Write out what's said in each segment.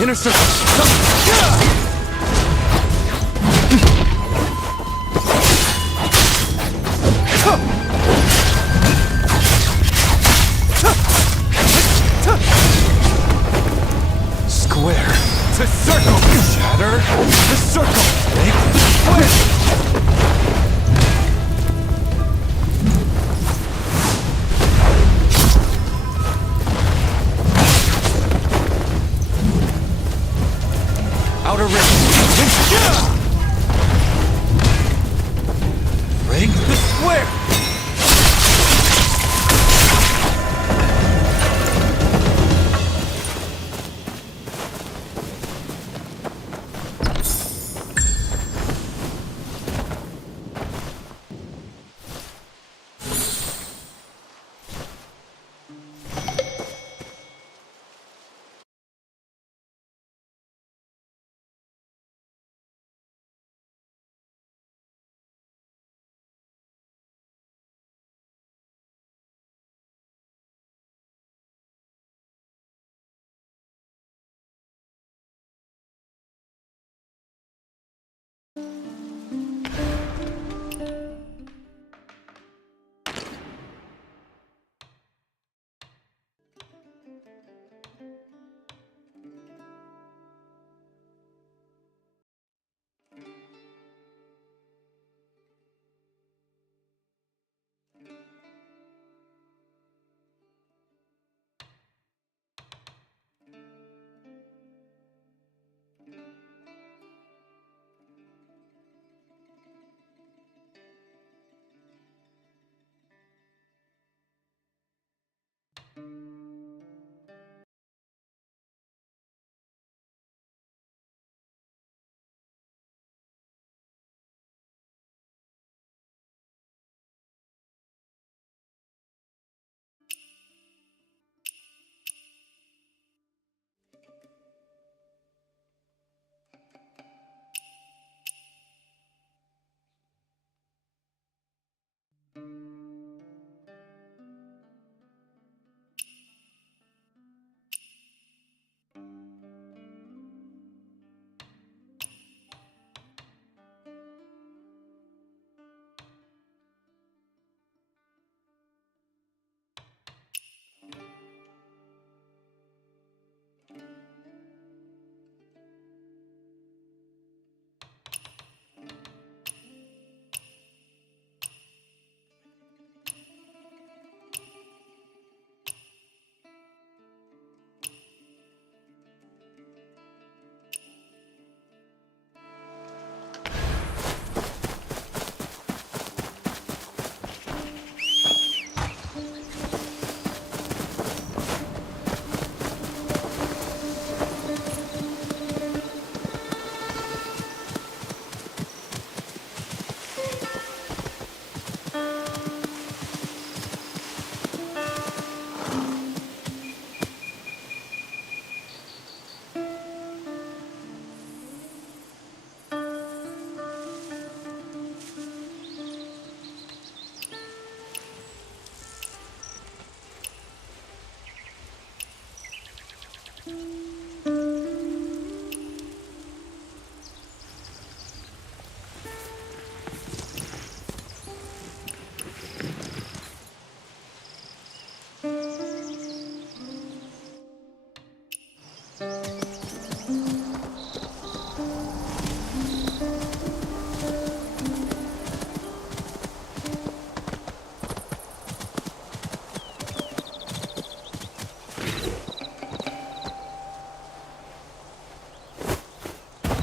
Inner circle. Square to circle. Shatter to circle. Make the square. Outer ring. Break the square.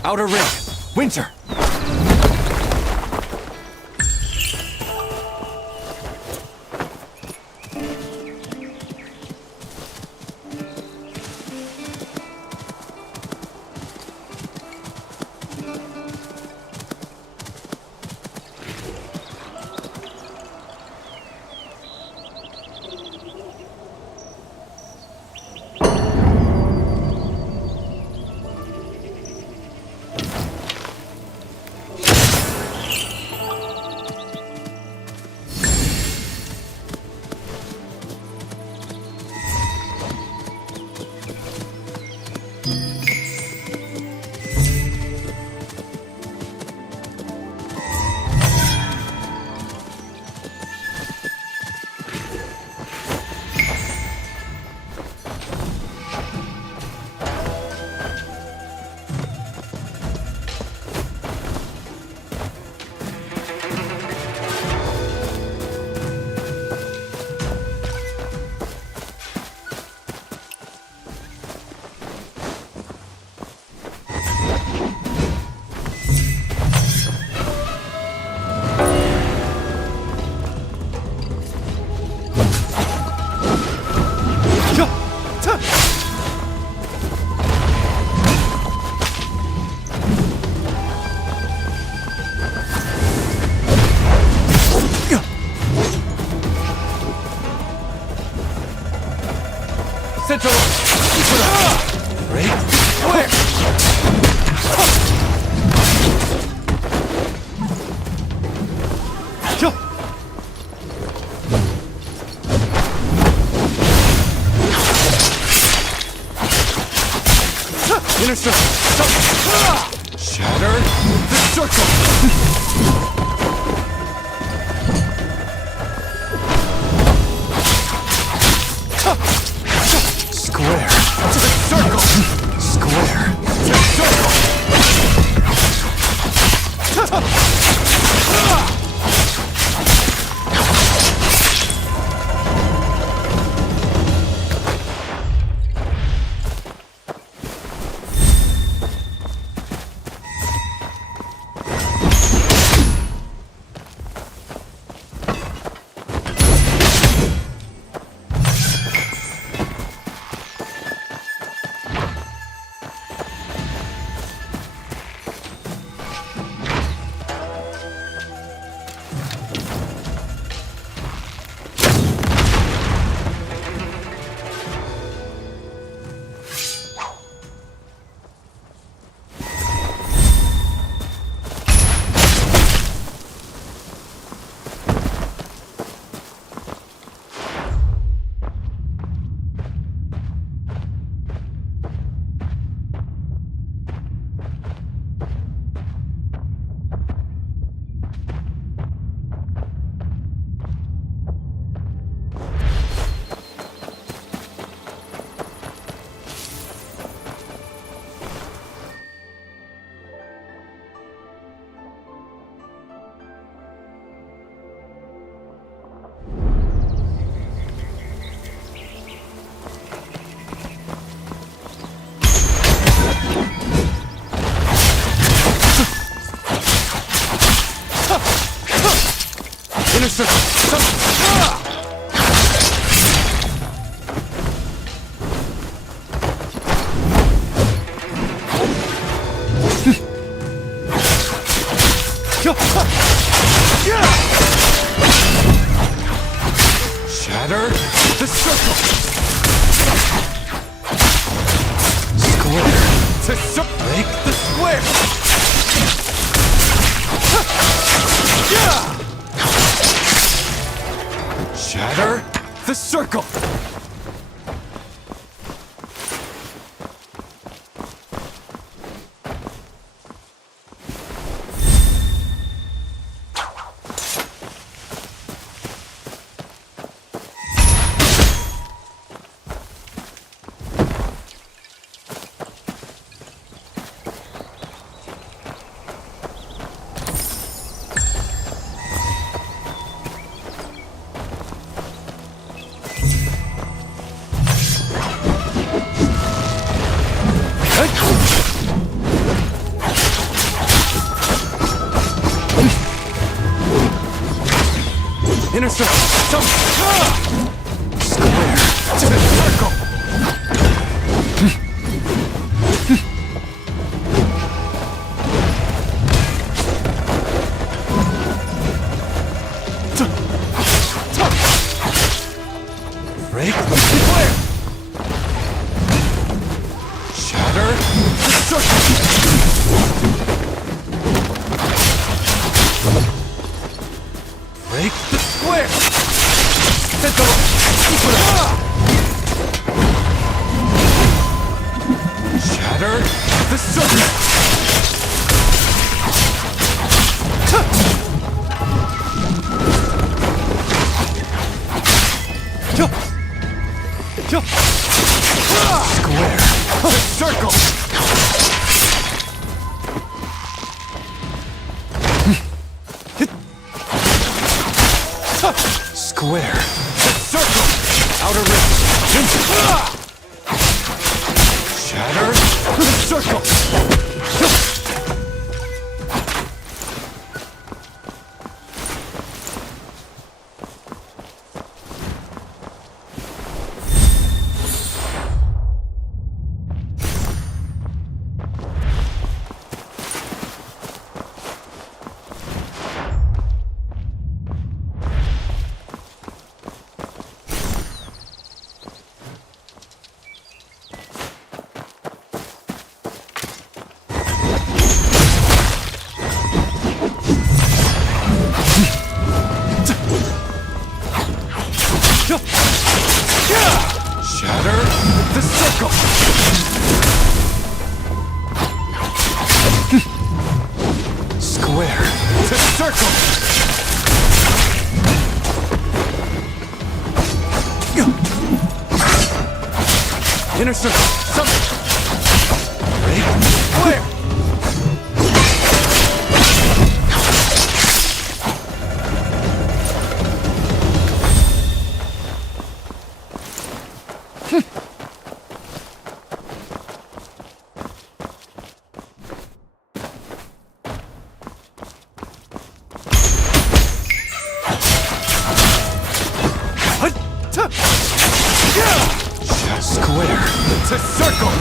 Outer ring. Winter. Central. Break. Where? Inner circle. Shatter the circle. Square to the circle. Square to the circle. Inner circle. Shatter the circle. Square to break the square. Shatter the circle. Square to circle. Break the square. Shatter the circle. Break the square. Shatter the circle. Square the circle. Square the circle. Outer rim. Shatter the circle. Shatter the circle. Square to circle. Inner circle. Summon. Break square. Square to circle.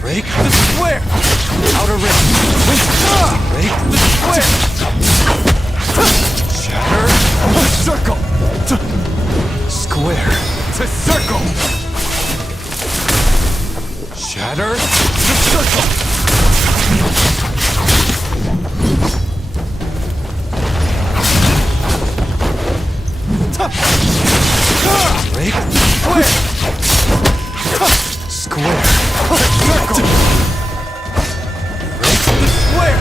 Break the square. Outer rim. Break the square. Shatter the circle. Square to circle. Shatter the circle. Break square. Square. Circle. Break the square.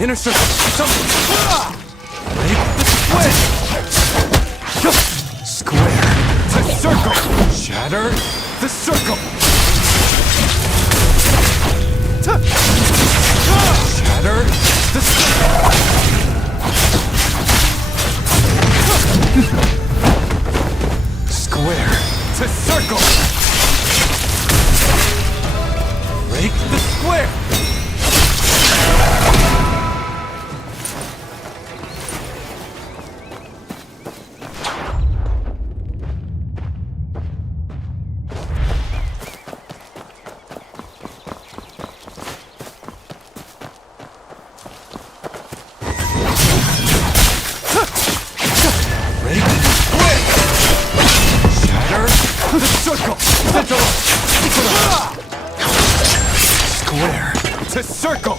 Inner circle. Summon. Break the square. Square to circle. Shatter the circle. Shatter the circle. Square to circle. Break the square. Square to circle.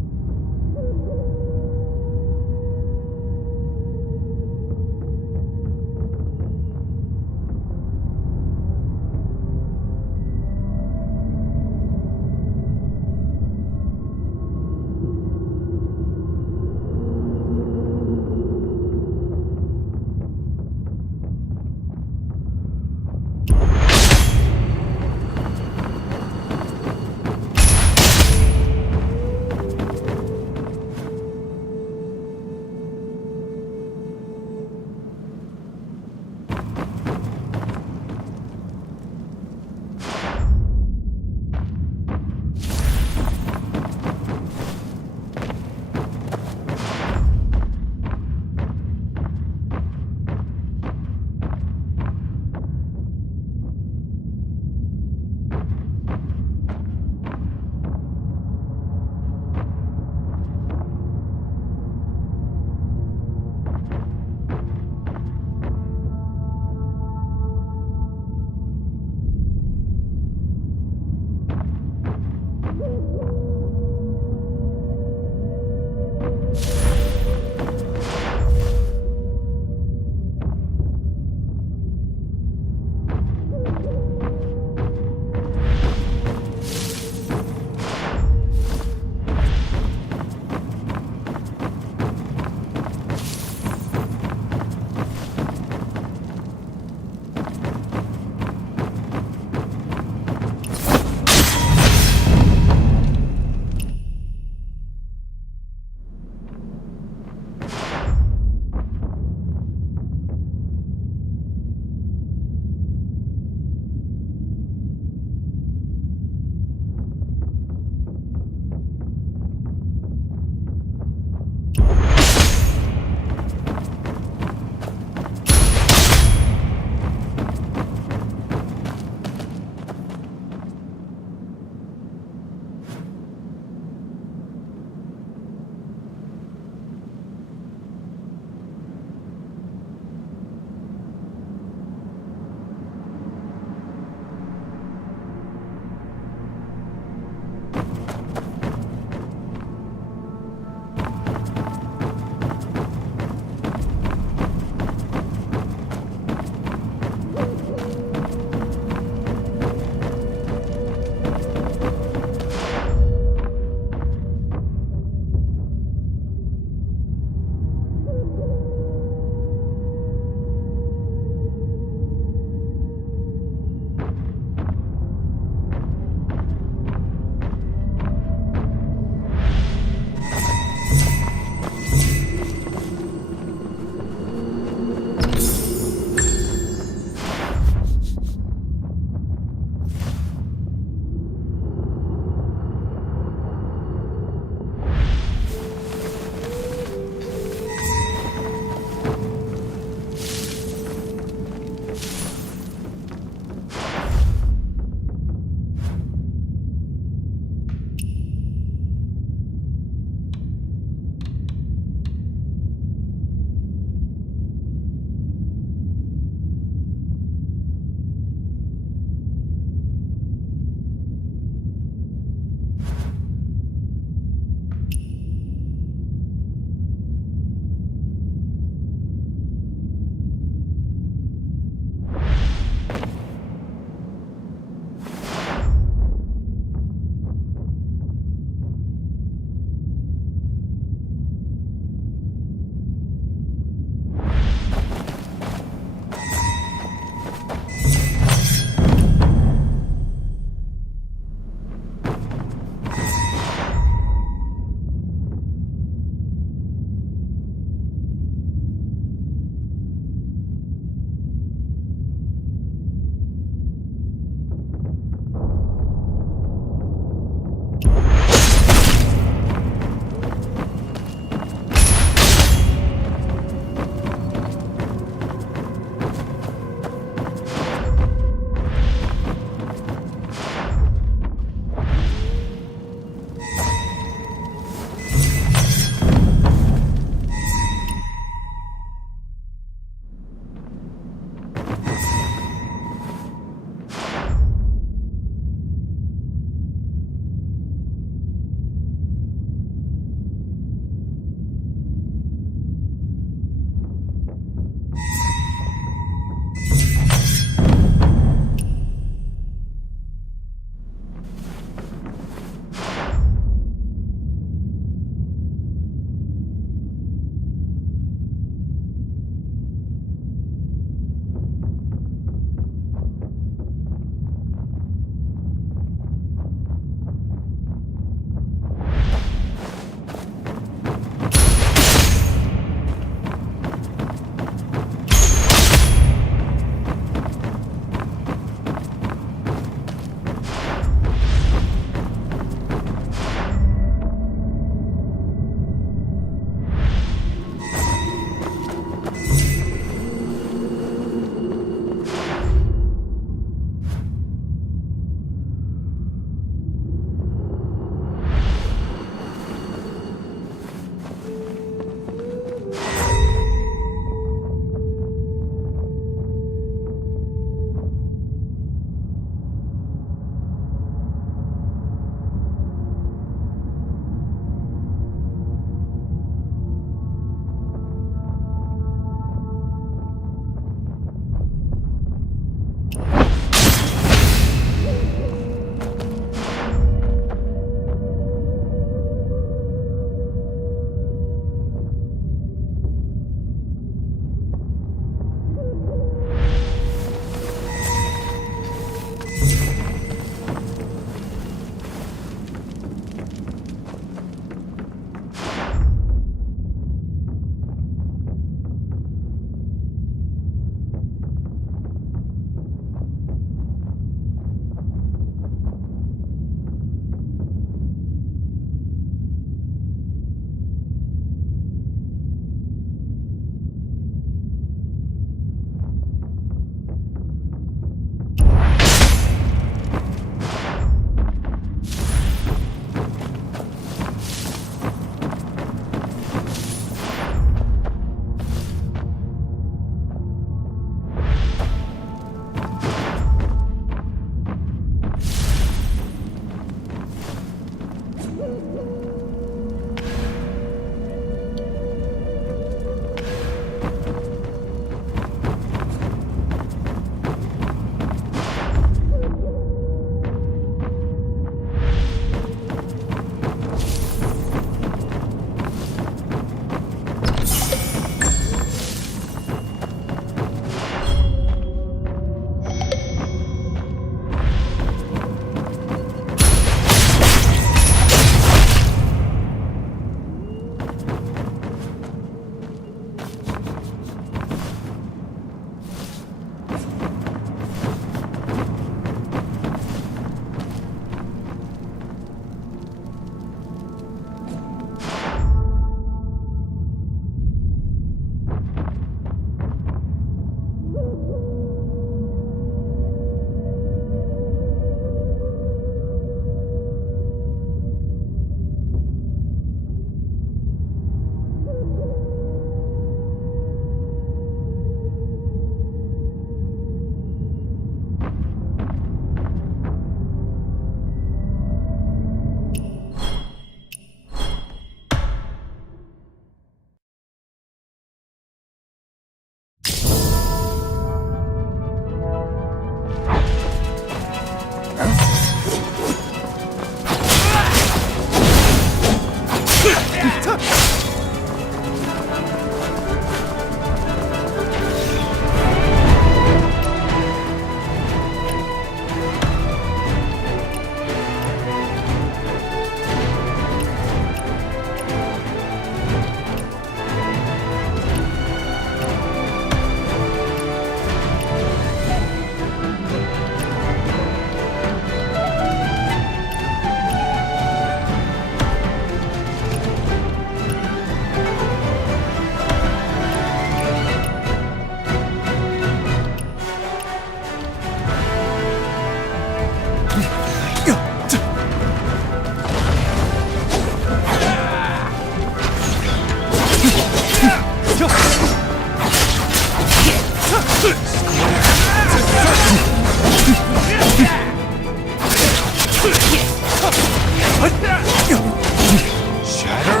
Shatter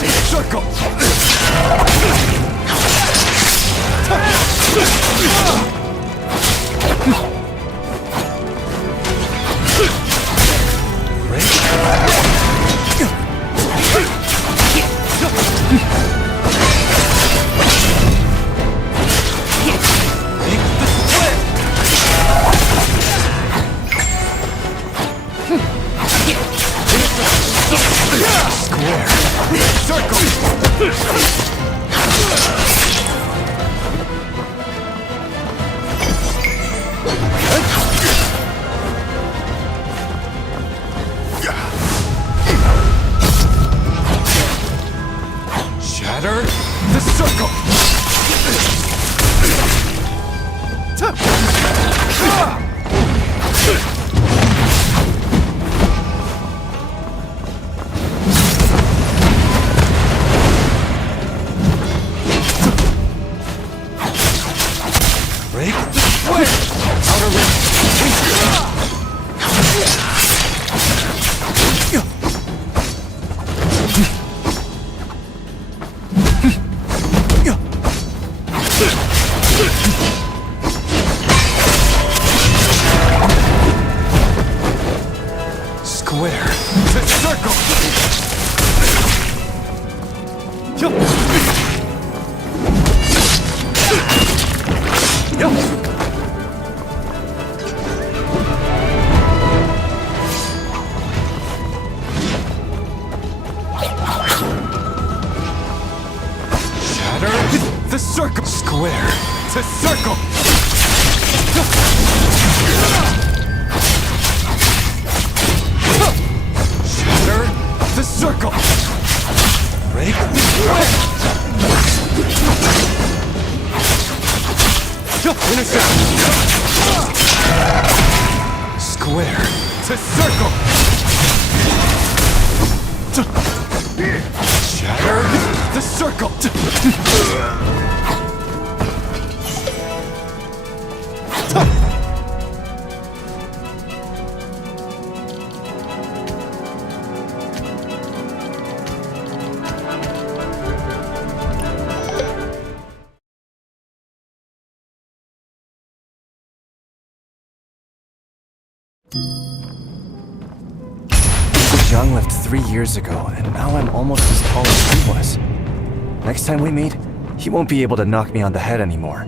the circle. Shatter the circle. Break the square. Outer ring. Square to circle. Shatter the circle. Square to circle. Shatter the circle. Break the square. Intercept. Square to circle. Shatter the circle. Zhang left 3 years ago, and now I'm almost as tall as he was. Next time we meet, he won't be able to knock me on the head anymore.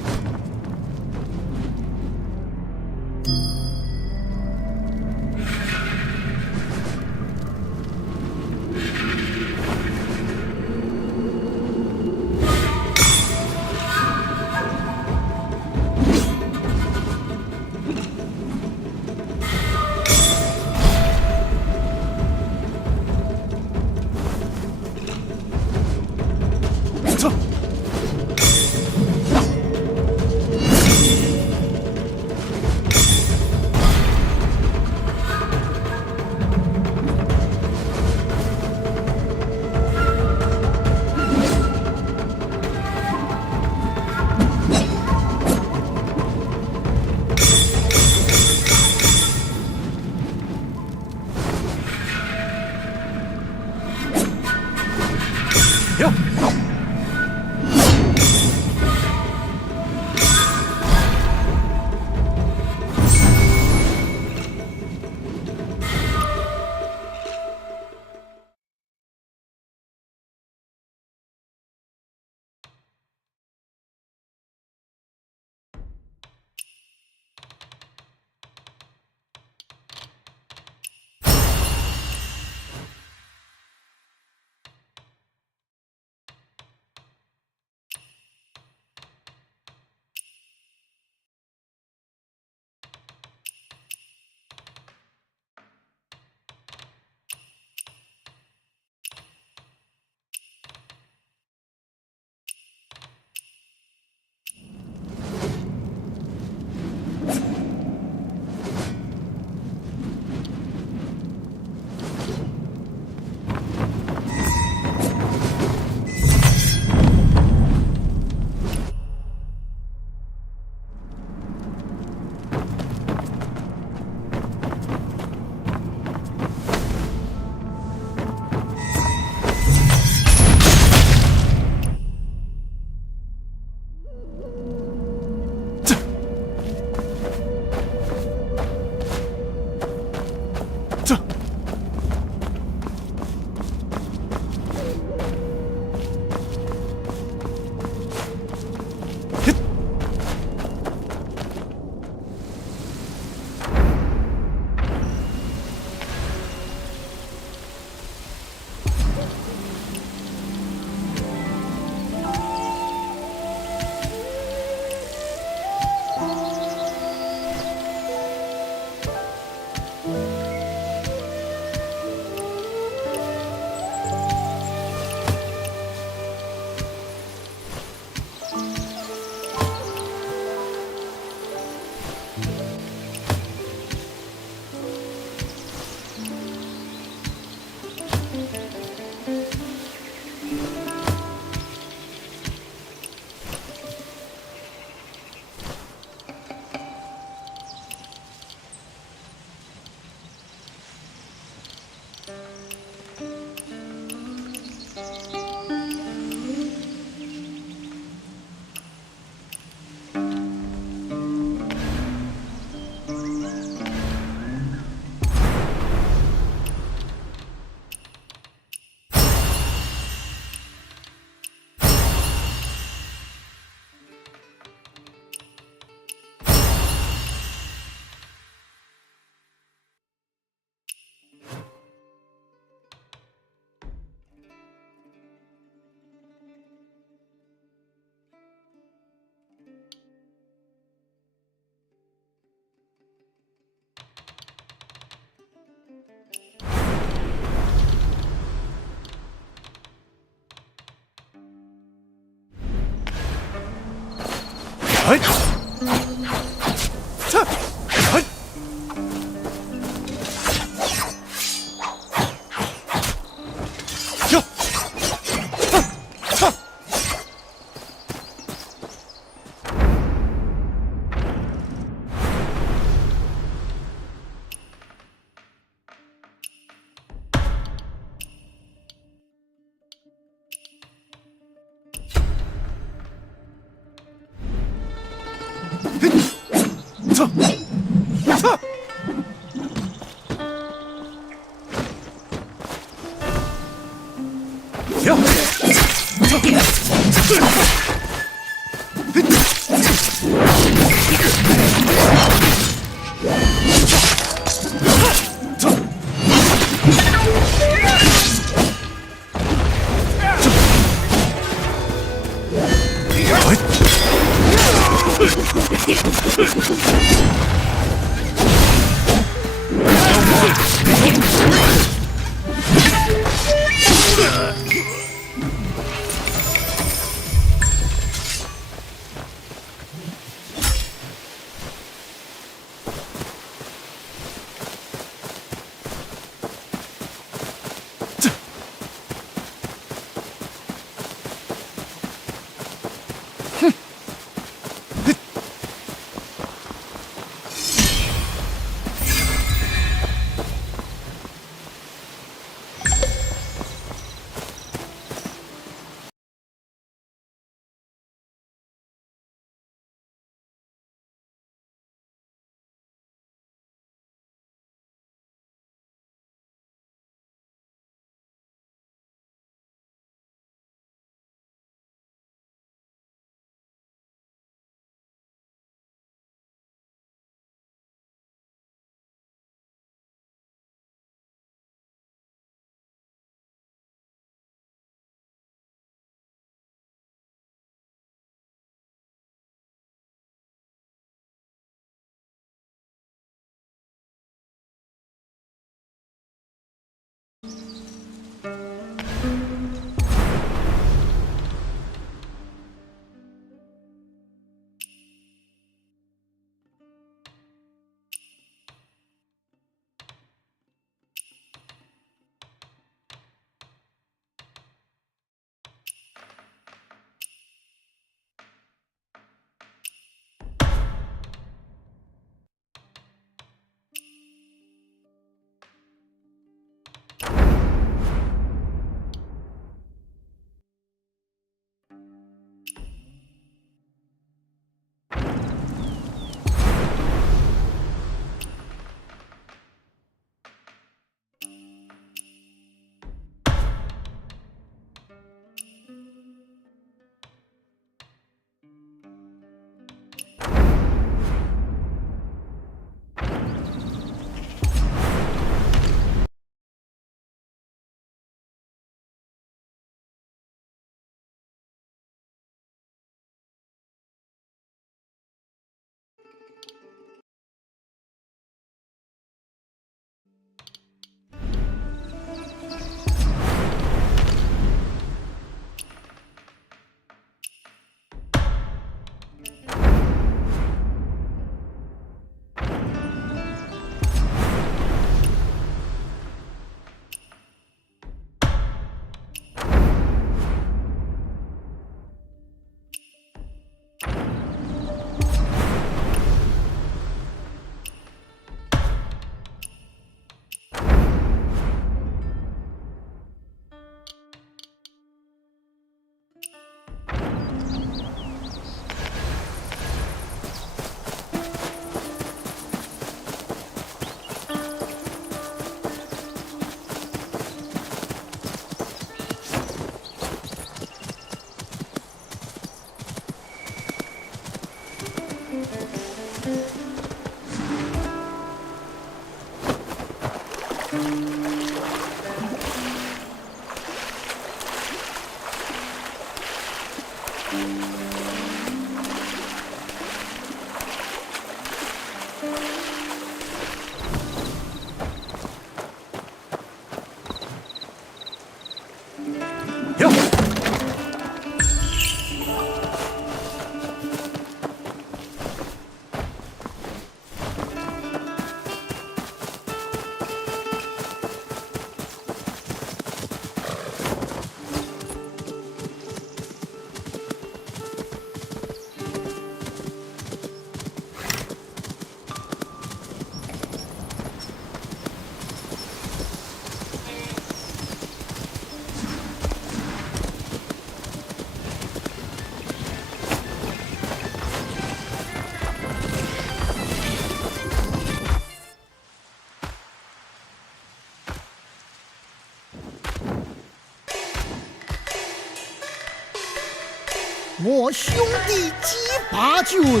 我兄弟击八军护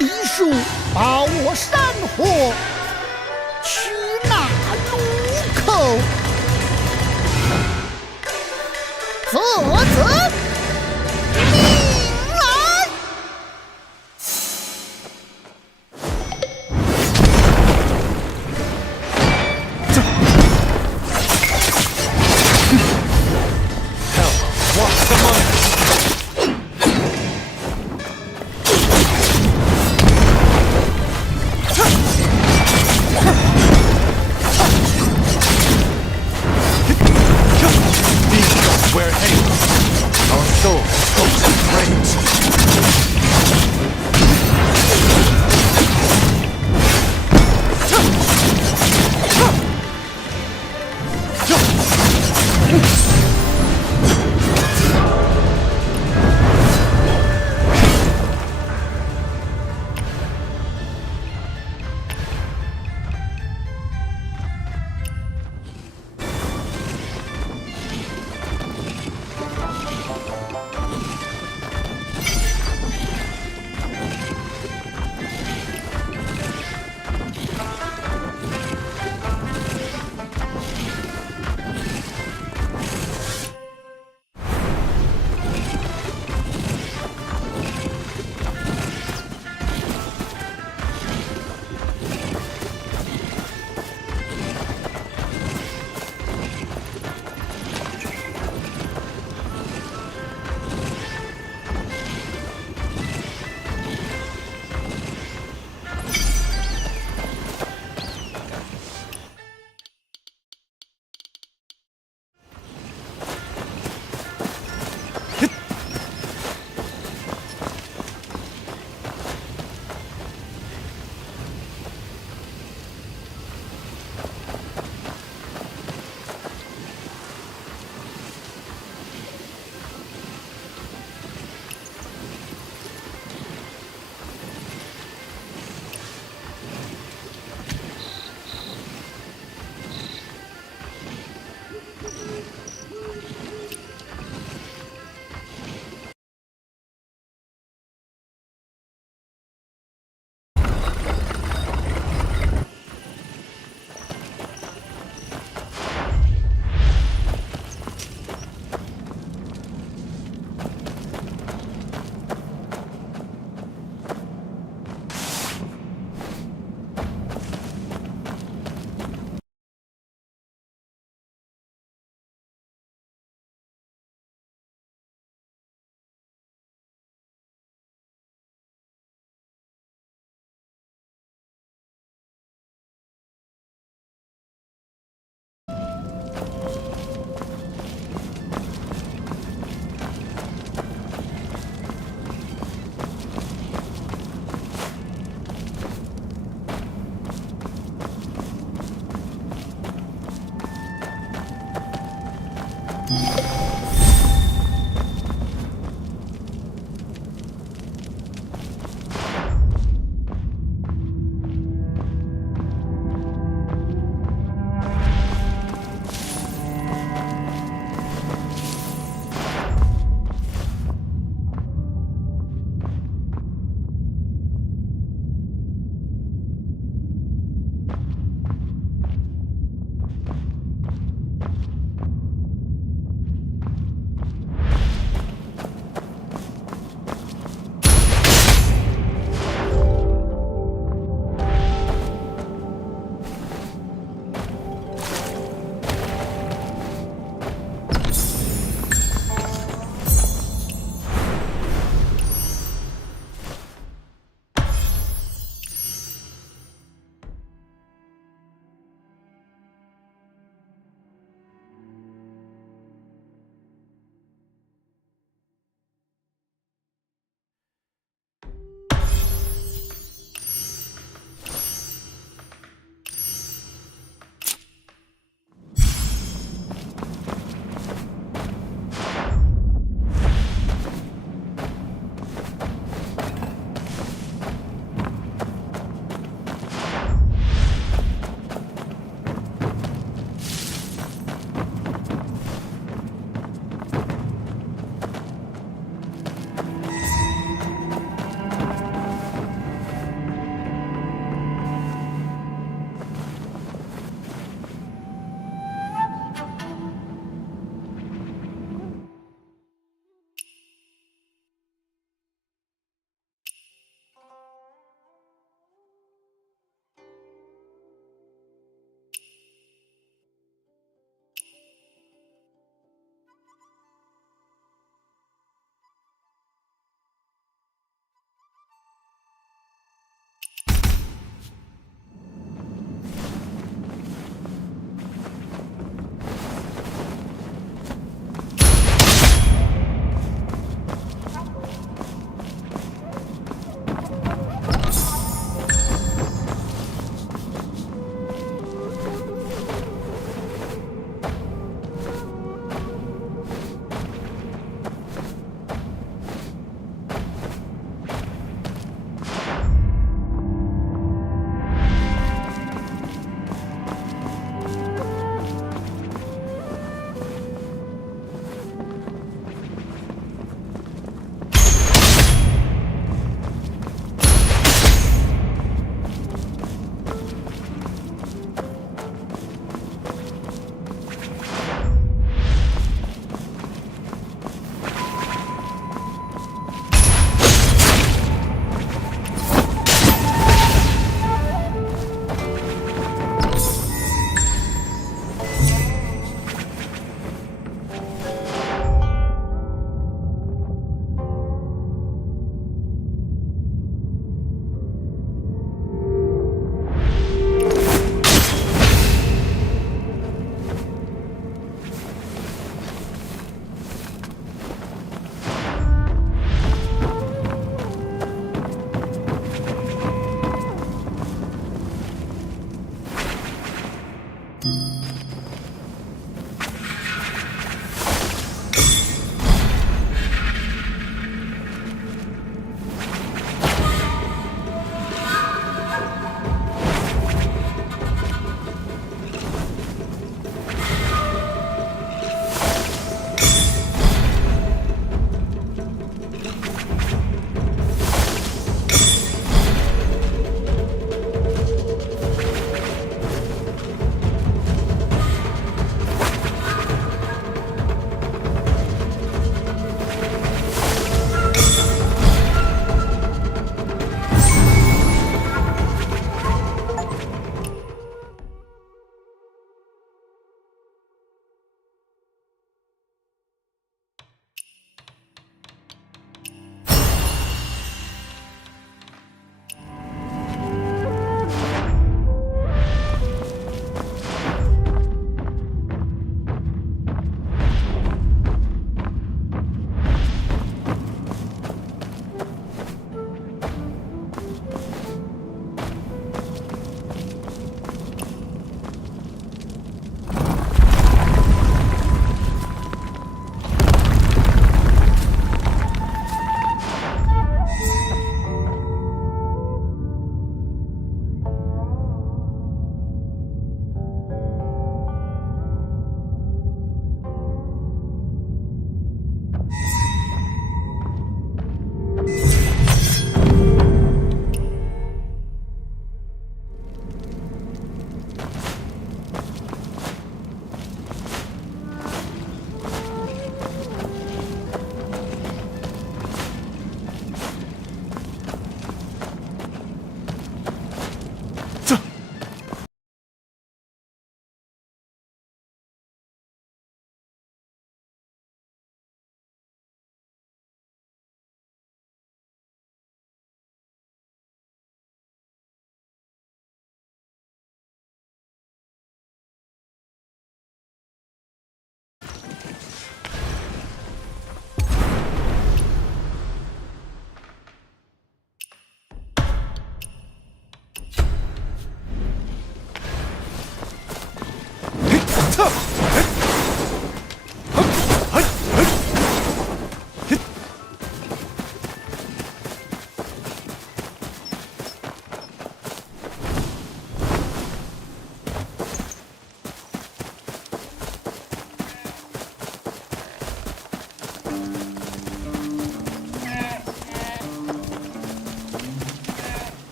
黎树，把我山河取那卢口，责命来。Walks among us. Where it heading? Our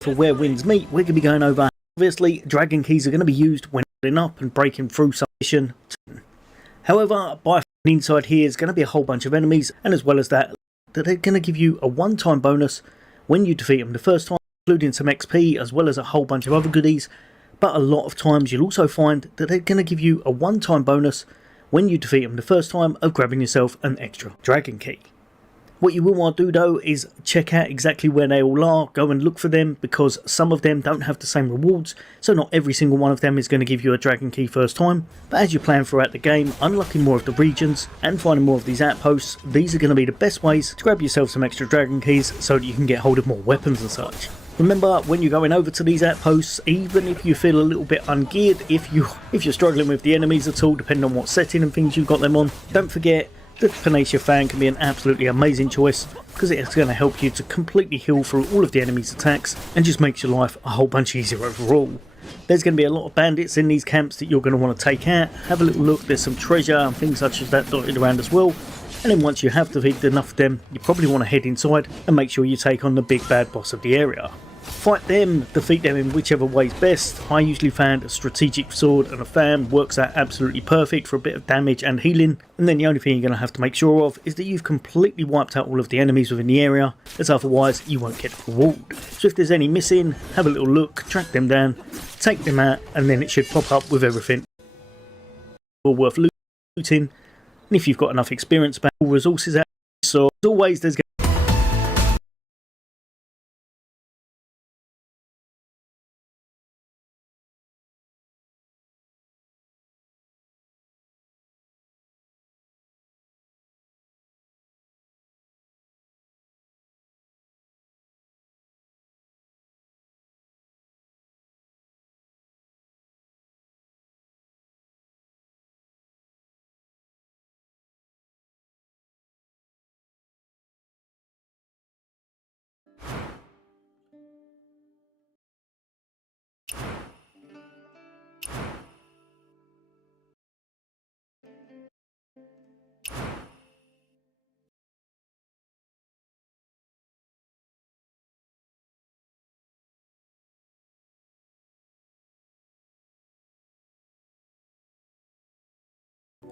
For where winds meet, we're going to be going over. Obviously, dragon keys are going to be used when leveling up and breaking through some mission. However, by inside here is going to be a whole bunch of enemies, and as well as that they're going to give you a one-time bonus when you defeat them the first time, including some XP as well as a whole bunch of other goodies. But a lot of times you'll also find that they're going to give you a one-time bonus when you defeat them the first time of grabbing yourself an extra dragon key. What you will want to do though is check out exactly where they all are, go and look for them, because some of them don't have the same rewards, so not every single one of them is going to give you a dragon key first time. But as you plan throughout the game, unlocking more of the regions and finding more of these outposts, these are going to be the best ways to grab yourself some extra dragon keys so that you can get hold of more weapons and such. Remember, when you're going over to these outposts, even if you feel a little bit ungeared, if you're struggling with the enemies at all, depending on what setting and things you've got them on, don't forget the Panacea fan can be an absolutely amazing choice, because it's going to help you to completely heal through all of the enemy's attacks and just makes your life a whole bunch easier overall. There's going to be a lot of bandits in these camps that you're going to want to take out. Have a little look, there's some treasure and things such as that dotted around as well. And then once you have defeated enough of them, you probably want to head inside and make sure you take on the big bad boss of the area. fight them, defeat them in whichever way's best. I usually found a strategic sword and a fan works out absolutely perfect for a bit of damage and healing, and then the only thing you're going to have to make sure of is that you've completely wiped out all of the enemies within the area, as otherwise you won't get the reward. So if there's any missing, have a little look, track them down, take them out, and then it should pop up with everything all worth looting. And if you've got enough experience about all resources out, so as always there's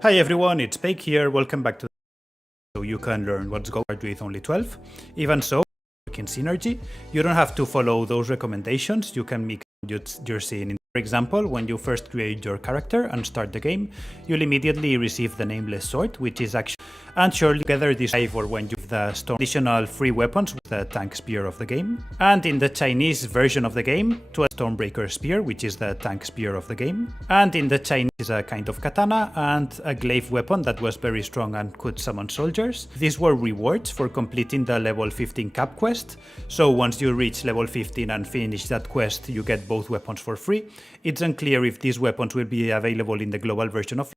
Hi everyone, it's Bake here, welcome back to the so you can learn what's going on with only 12. Even so, in Synergy, you don't have to follow those recommendations, you can make your scene. For example, when you first create your character and start the game, you'll immediately receive the Nameless Sword, which is actually, and surely together this or when you have the storm additional free weapons with the tank spear of the game, and in the Chinese version of the game, to a Stormbreaker spear, which is the tank spear of the game, and in the Chinese is a kind of katana and a glaive weapon that was very strong and could summon soldiers. These were rewards for completing the level 15 cap quest, so once you reach level 15 and finish that quest, you get both weapons for free. It's unclear if these weapons will be available in the global version of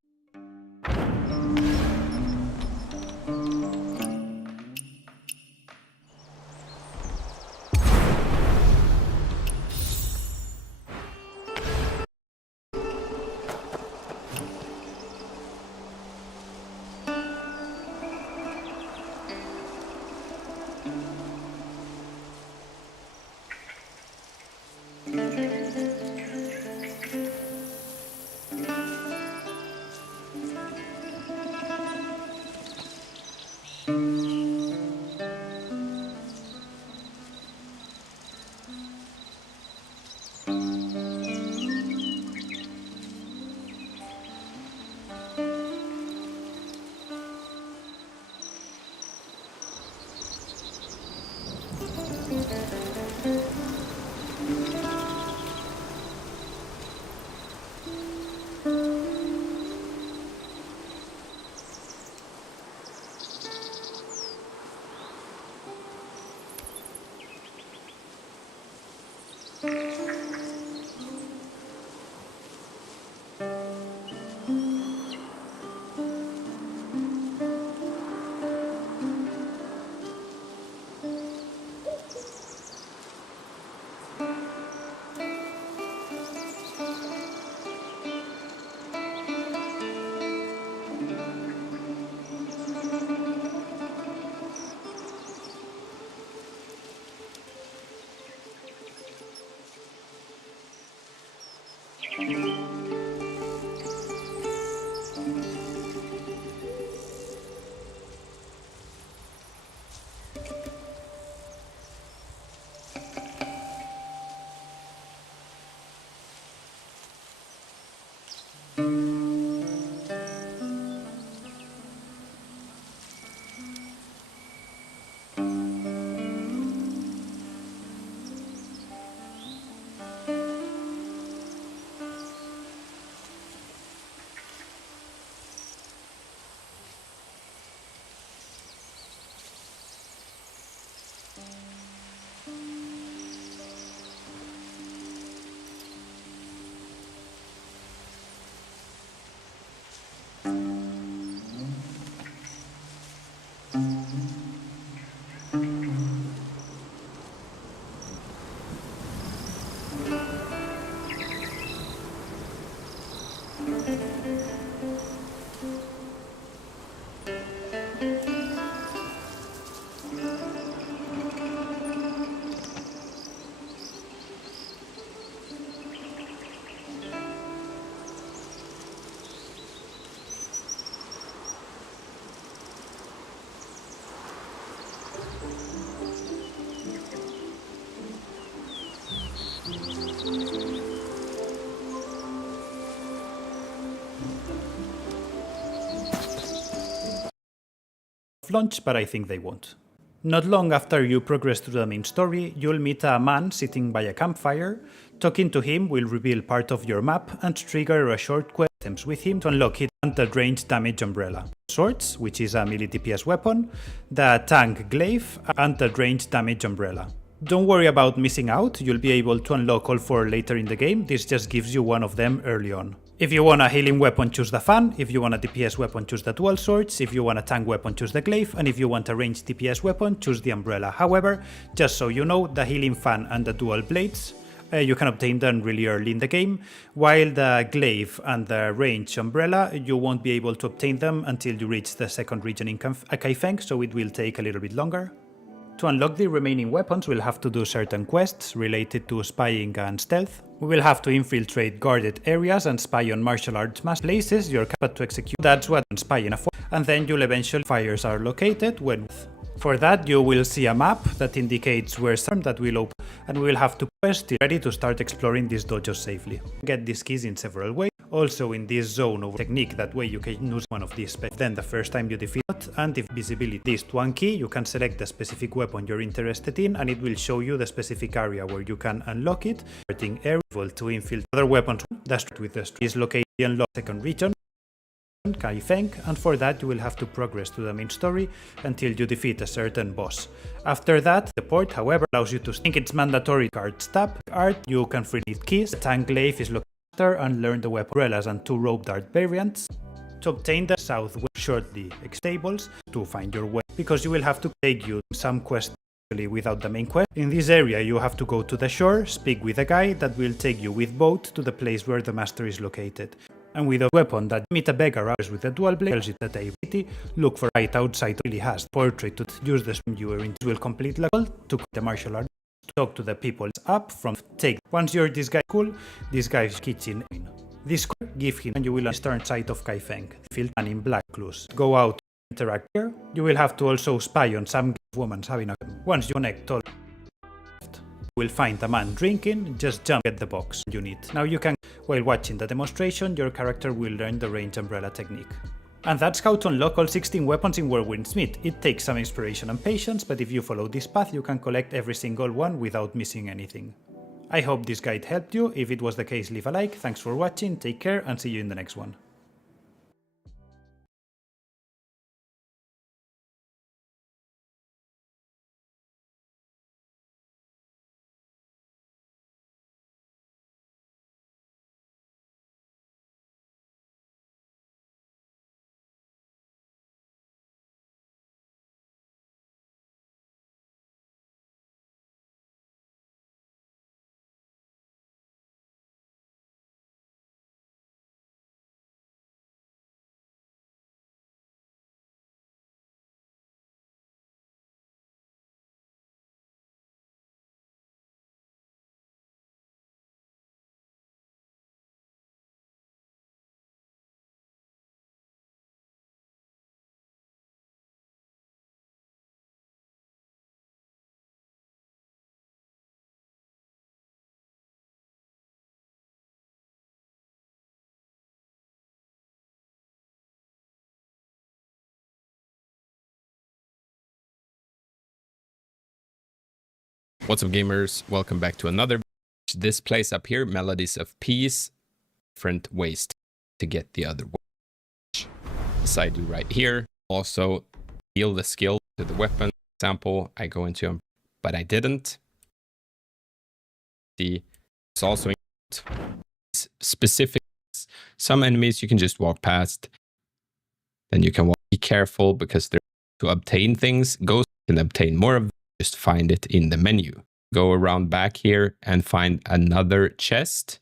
launch, but I think they won't. Not long after you progress through the main story, you'll meet a man sitting by a campfire. Talking to him will reveal part of your map and trigger a short quest with him to unlock his range damage umbrella. Swords, which is a melee DPS weapon, the tank glaive, and the range damage umbrella. Don't worry about missing out, you'll be able to unlock all 4 later in the game, this just gives you one of them early on. If you want a healing weapon, choose the fan. If you want a DPS weapon, choose the dual swords. If you want a tank weapon, choose the glaive. And if you want a ranged DPS weapon, choose the umbrella. However, just so you know, the healing fan and the dual blades, you can obtain them really early in the game, while the glaive and the range umbrella, you won't be able to obtain them until you reach the second region in Kaifeng, so it will take a little bit longer. To unlock the remaining weapons, we'll have to do certain quests related to spying and stealth. We will have to infiltrate guarded areas and spy on martial arts master places you're capable to execute. That's what spy in a form. And then you'll eventually fires are located when. For that, you will see a map that indicates where some that will open, and we will have to quest it ready to start exploring this dojo safely. Get these keys in several ways. Also in this zone of technique, that way you can use one of these specs. Then the first time you defeat it, and if visibility is one key, you can select the specific weapon you're interested in, and it will show you the specific area where you can unlock it. Starting area to infiltrate other weapons. That's with the is located in the second region. Kaifeng, and for that you will have to progress to the main story until you defeat a certain boss. After that, the port, however, allows you to think it's mandatory card stab. Art, you can free need keys. The tank glaive is located and learn the weapon umbrellas and 2 rope dart variants. To obtain the southwest shortly stables to find your way, because you will have to take you some quests without the main quest. In this area you have to go to the shore, speak with a guy that will take you with boat to the place where the master is located. And with a weapon that meet a beggar with a dual blade, tells you that they look for right outside really has portrait to use the you are in will complete level to the martial art, talk to the people up from take. Once you're this guy cool, this guy's kitchen. This give him and you will start sight of Kaifeng, filled and in black clues. Go out interact here. You will have to also spy on some woman having a once you connect all you will find a man drinking, just jump at the box you need. Now you can, while watching the demonstration, your character will learn the range umbrella technique. And that's how to unlock all 16 weapons in Whirlwind Smith. It takes some inspiration and patience, but if you follow this path you can collect every single one without missing anything. I hope this guide helped you. If it was the case, leave a like. Thanks for watching, take care and see you in the next one. What's up, gamers? Welcome back to another. This place up here, Melodies of Peace, different ways to get the other way. As I do right here. Also, heal the skill to the weapon. Example, I go into them, but I didn't. It's also specific. Some enemies you can just walk past. Then you can walk. Be careful because they're to obtain things. Ghosts can obtain more of them. Just find it in the menu. Go around back here and find another chest.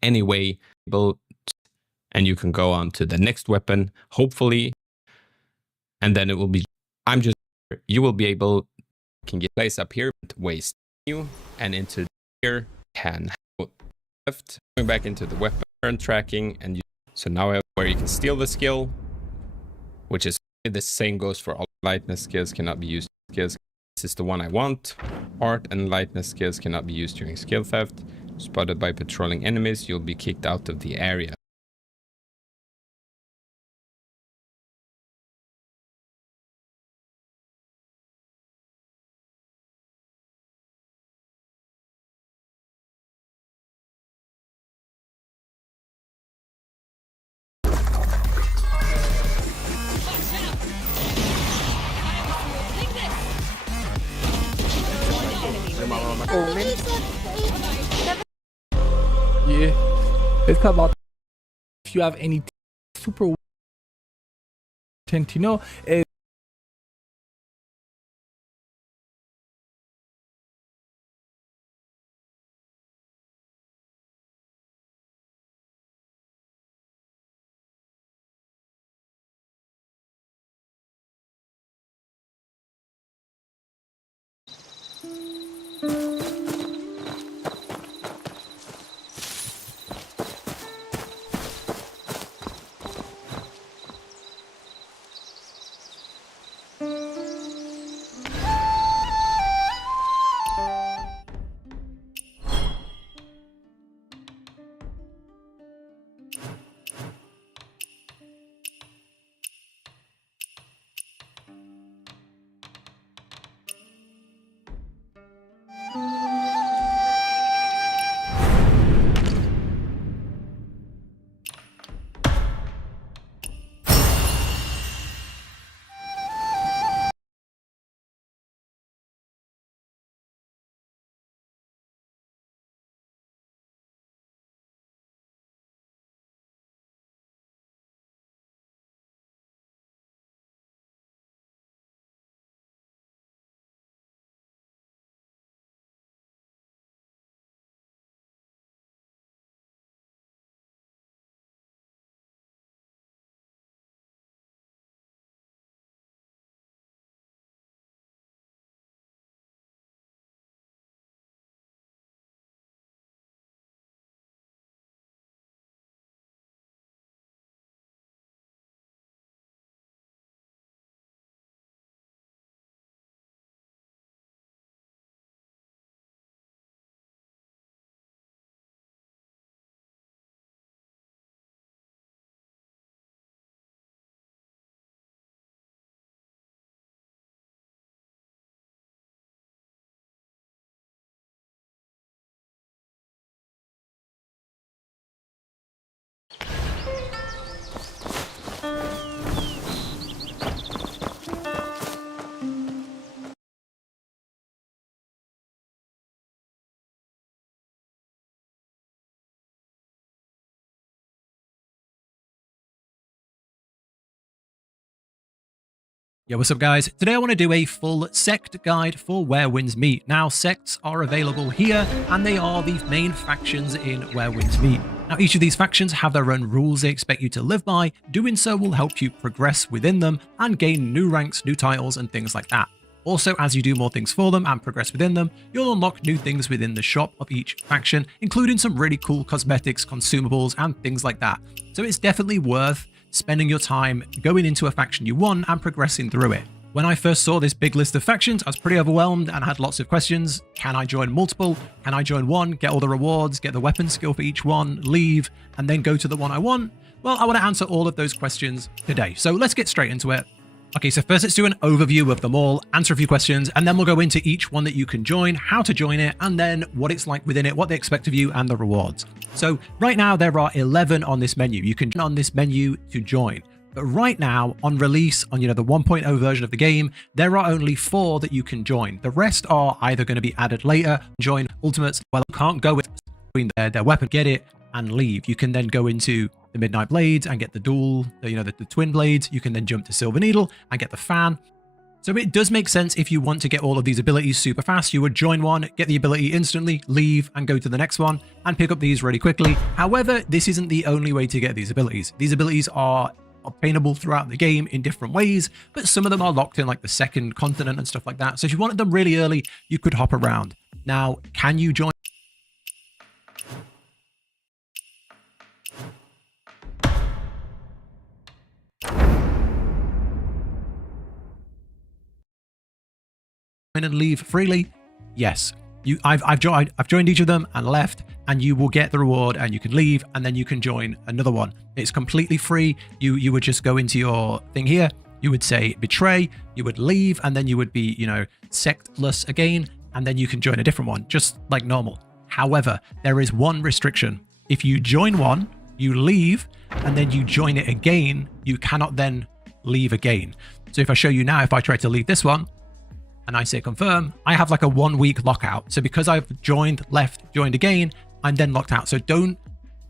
Anyway, and you can go on to the next weapon, hopefully. And then it will be, you will be able, can get place up here, waste you, and into here, can left, going back into the weapon, turn tracking, and so now I have where you can steal the skill, which is the same goes for all lightness skills, cannot be used skills. This is the one I want. Art and lightness skills cannot be used during skill theft. Spotted by patrolling enemies, you'll be kicked out of the area. Yeah. Let's talk about if you have any super Tentino. Yo, what's up guys? Today I want to do a full sect guide for Where Winds Meet. Now, sects are available here, and they are the main factions in Where Winds Meet. Now, each of these factions have their own rules they expect you to live by. Doing so will help you progress within them and gain new ranks, new titles, and things like that. Also, as you do more things for them and progress within them, you'll unlock new things within the shop of each faction, including some really cool cosmetics, consumables, and things like that. So it's definitely worth spending your time going into a faction you want and progressing through it. When I first saw this big list of factions, I was pretty overwhelmed and had lots of questions. Can I join multiple? Can I join one, get all the rewards, get the weapon skill for each one, leave, and then go to the one I want? Well, I want to answer all of those questions today. So let's get straight into it. Okay, so first let's do an overview of them all, answer a few questions, and then we'll go into each one that you can join, how to join it, and then what it's like within it, what they expect of you, and the rewards. So right now there are 11 on this menu. You can on this menu to join. But right now, on release, on the 1.0 version of the game, there are only 4 that you can join. The rest are either going to be added later. Join Ultimates, well, you can't go between their weapon, get it, and leave. You can then go into the Midnight Blades and get the dual, the twin blades. You can then jump to Silver Needle and get the fan. So it does make sense if you want to get all of these abilities super fast. You would join one, get the ability instantly, leave, and go to the next one, and pick up these really quickly. However, this isn't the only way to get these abilities. These abilities are obtainable throughout the game in different ways, but some of them are locked in like the second continent and stuff like that. So if you wanted them really early, you could hop around. Now, can you join? And leave freely? Yes. I've joined each of them and left, and you will get the reward and you can leave, and then you can join another one. It's completely free. You would just go into your thing here, you would say betray, you would leave, and then you would be, sectless again, and then you can join a different one, just like normal. However, there is one restriction. If you join one, you leave, and then you join it again, you cannot then leave again. So if I show you now, if I try to leave this one, and I say confirm, I have like a 1 week lockout. So because I've joined, left, joined again, I'm then locked out. So don't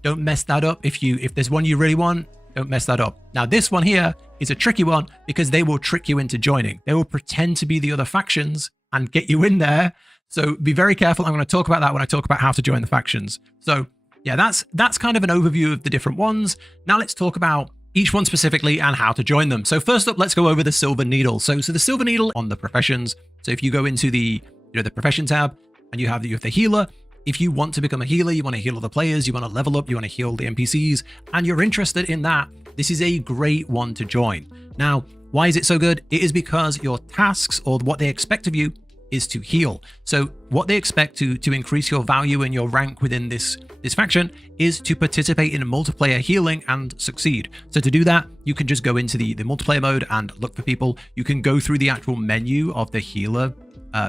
mess that up. If there's one you really want, don't mess that up. Now this one here is a tricky one because they will trick you into joining. They will pretend to be the other factions and get you in there. So be very careful. I'm going to talk about that when I talk about how to join the factions. So yeah, that's kind of an overview of the different ones. Now let's talk about each one specifically and how to join them. So first up, let's go over the Silver Needle. So the Silver Needle on the professions. So if you go into the the profession tab and you have the healer, if you want to become a healer, you want to heal other players, you want to level up, you want to heal the NPCs, and you're interested in that, this is a great one to join. Now, why is it so good? It is because your tasks or what they expect of you is to heal. So what they expect to increase your value and your rank within this faction is to participate in multiplayer healing and succeed. So to do that, you can just go into the multiplayer mode and look for people. You can go through the actual menu of the healer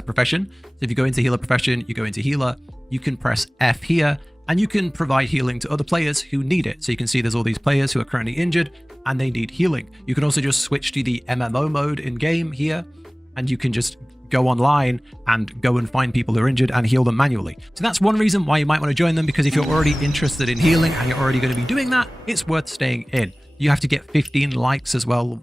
profession. So if you go into healer profession, you go into healer, you can press F here and you can provide healing to other players who need it. So you can see there's all these players who are currently injured and they need healing. You can also just switch to the MMO mode in game here and you can just go online and go and find people who are injured and heal them manually. So that's one reason why you might want to join them, because if you're already interested in healing and you're already going to be doing that, it's worth staying in. You have to get 15 likes as well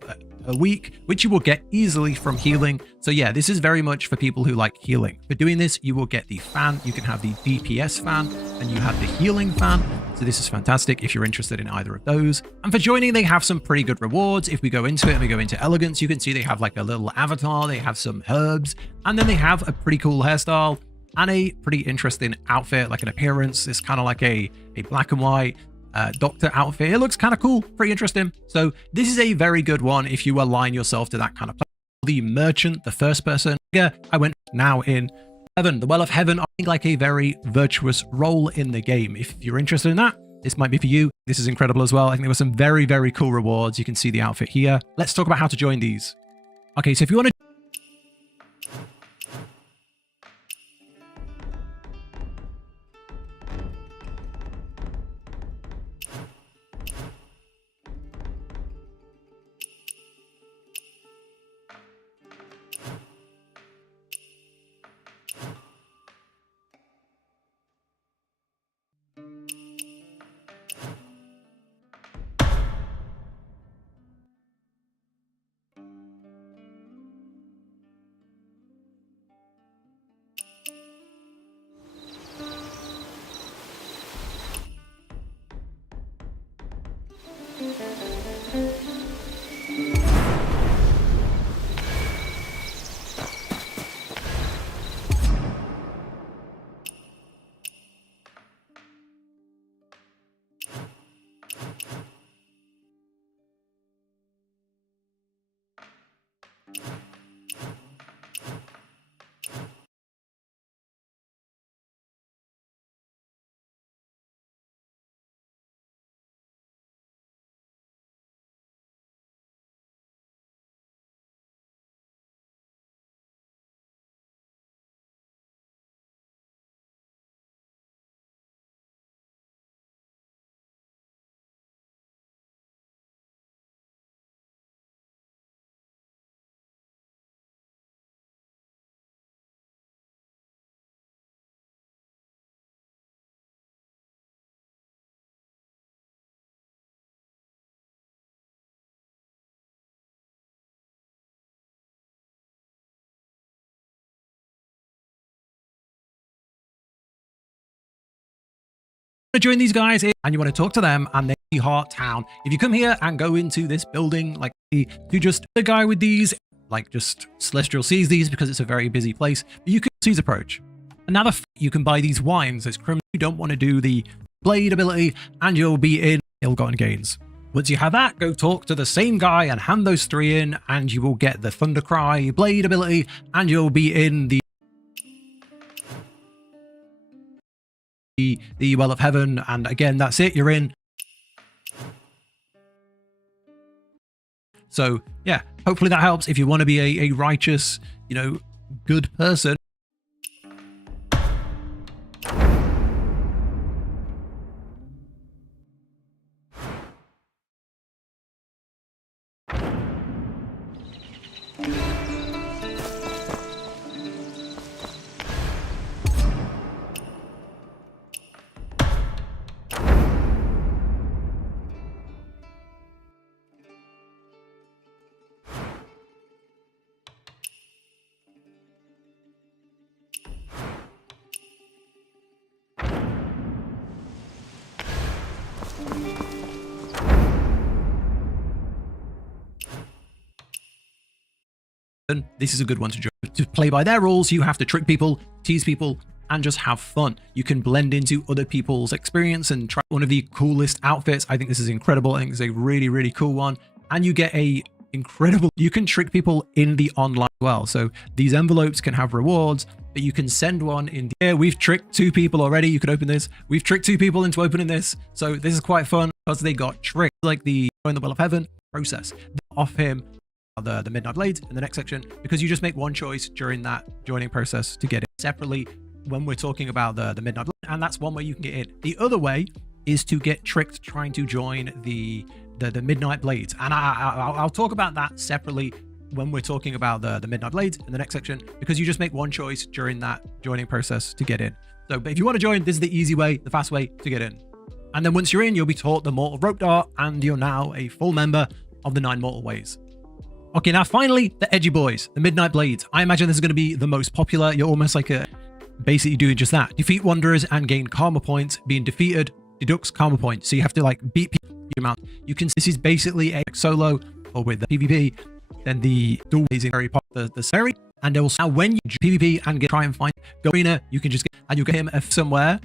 a week, which you will get easily from healing. So yeah, this is very much for people who like healing. For doing this, you will get the fan, you can have the DPS fan, and you have the healing fan. So this is fantastic if you're interested in either of those. And for joining, they have some pretty good rewards. If we go into it and we go into elegance, you can see they have like a little avatar, they have some herbs, and then they have a pretty cool hairstyle and a pretty interesting outfit, like an appearance. It's kind of like a black and white doctor outfit. It looks kind of cool, pretty interesting. So this is a very good one if you align yourself to that kind of play. The merchant, the first person, I went now in Heaven, the Well of Heaven. I think like a very virtuous role in the game. If you're interested in that, this might be for you. This is incredible as well. I think there were some very, very cool rewards. You can see the outfit here. Let's talk about how to join these. Okay, so if you want to join these guys and you want to talk to them and they're Heart Town, if you come here and go into this building, like to just the guy with these, like just Celestial sees these because it's a very busy place, but you can see his approach. Another, you can buy these wines as criminals who don't want to do the blade ability and you'll be in ill-gotten gains. Once you have that, go talk to the same guy and hand those 3 in and you will get the Thundercry blade ability and you'll be in the Well of Heaven, and again that's it, you're in. So yeah, hopefully that helps if you want to be a righteous, good person. This is a good one to join. To play by their rules, you have to trick people, tease people, and just have fun. You can blend into other people's experience and try one of the coolest outfits. I think this is incredible. I think it's a really, really cool one. And you get a incredible, you can trick people in the online as well. So these envelopes can have rewards, but you can send one in here. We've tricked 2 people already. You could open this. We've tricked 2 people into opening this. So this is quite fun because they got tricked, like the in the Well of Heaven process. Off him the Midnight Blades in the next section, because you just make one choice during that joining process to get it separately when we're talking about the Midnight Blade, and that's one way you can get in. The other way is to get tricked trying to join the Midnight Blades, and I'll talk about that separately when we're talking about the Midnight Blades in the next section, because you just make one choice during that joining process to get in. So but if you want to join, this is the easy way, the fast way to get in. And then once you're in, you'll be taught the Mortal Rope Dart, and you're now a full member of the 9 Mortal Ways. Okay, now finally, the Edgy Boys, the Midnight Blades. I imagine this is going to be the most popular. You're almost like basically doing just that. Defeat Wanderers and gain karma points. Being defeated deducts karma points. So you have to like beat people. You can. This is basically a solo or with the PvP. Then the dual is very popular. The series, and also now when you PvP and try and find arena, you can just get and you get him somewhere.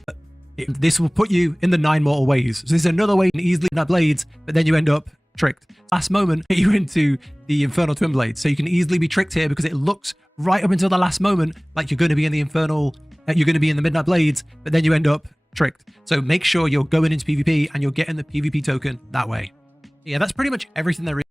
This will put you in the 9 Mortal Ways. So this is another way you can easily Midnight Blades, but then you end up tricked. Last moment, get you into the Infernal Twin Blades. So you can easily be tricked here because it looks right up until the last moment like you're going to be in the Infernal, you're going to be in the Midnight Blades, but then you end up tricked. So make sure you're going into PvP and you're getting the PvP token that way. Yeah, that's pretty much everything there is.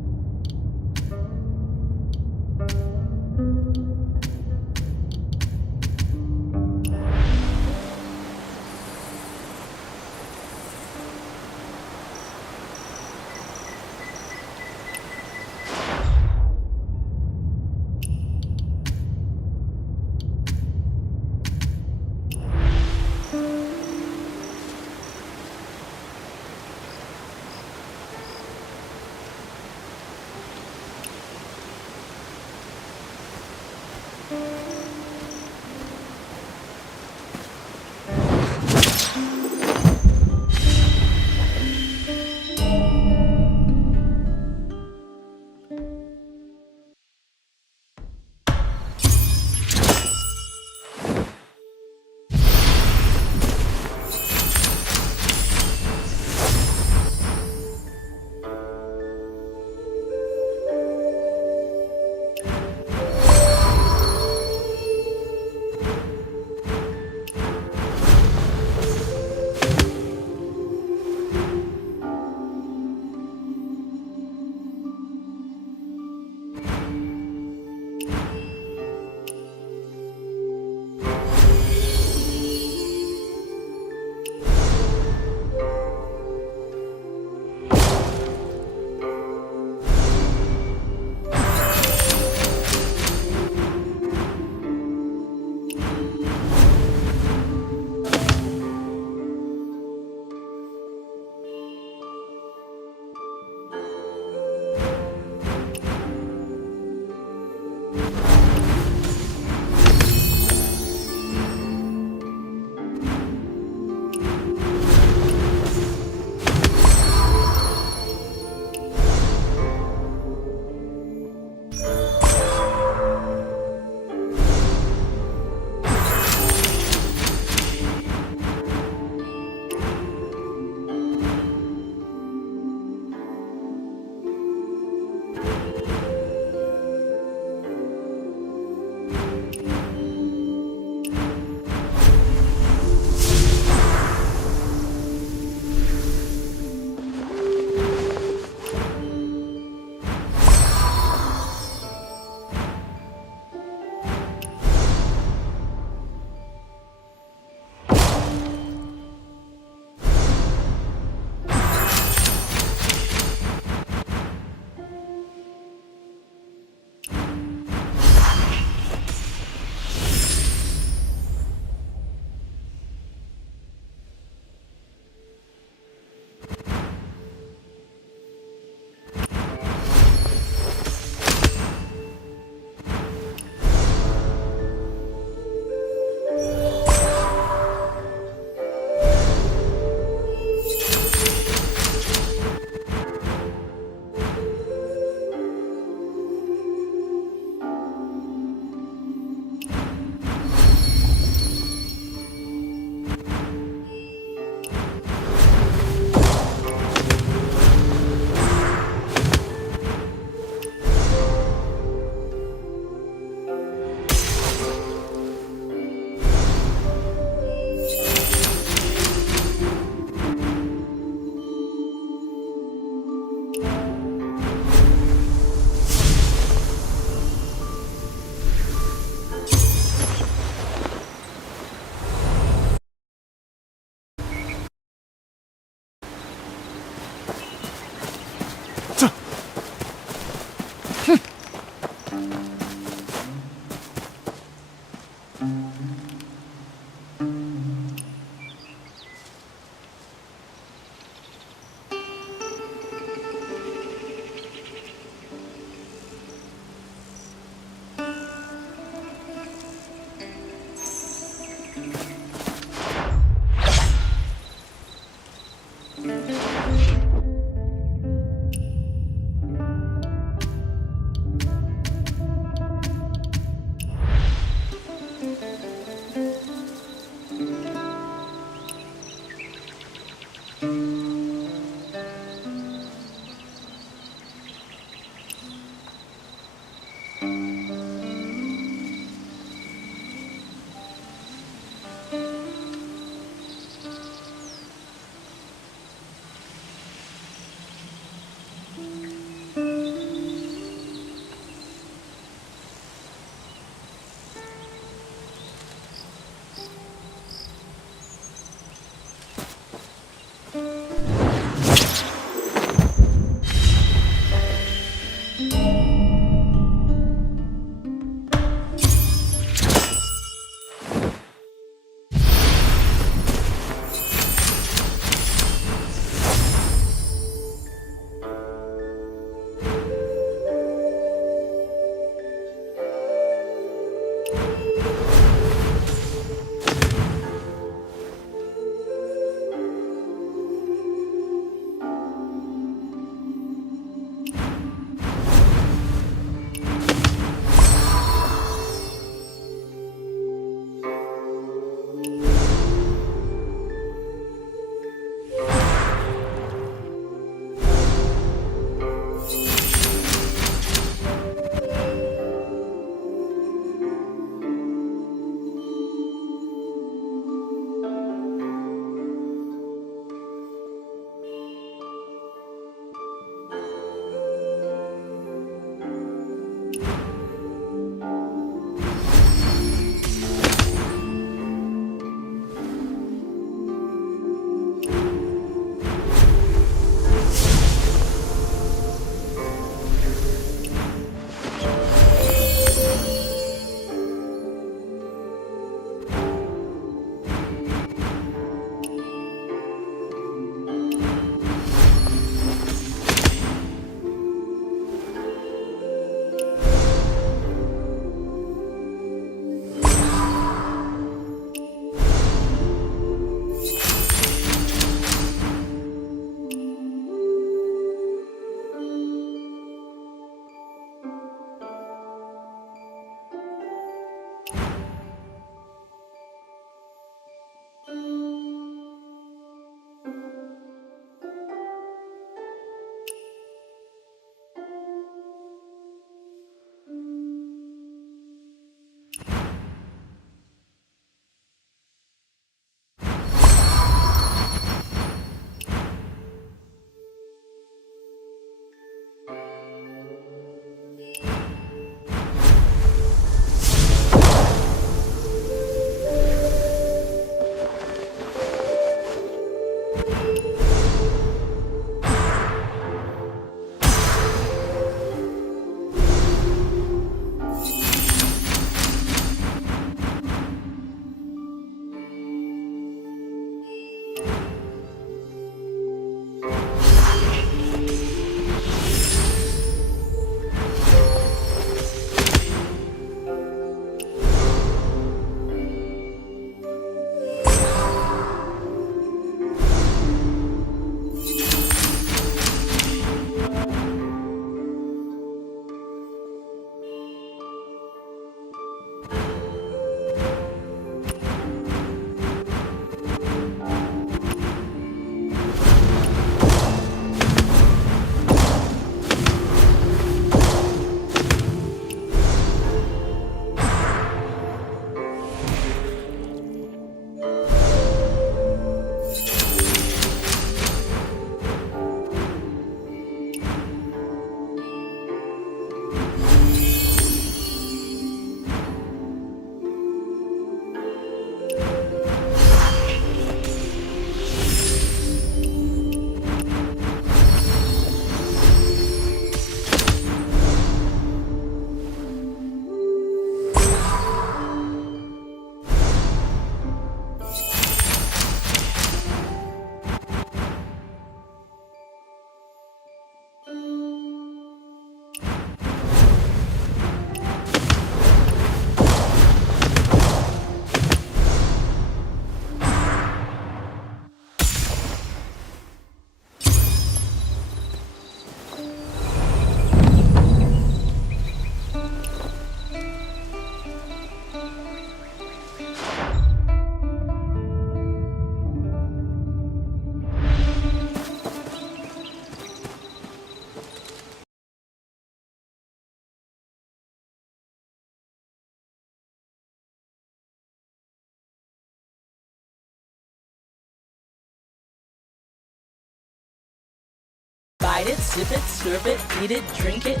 Sip it, slurp it, eat it, drink it.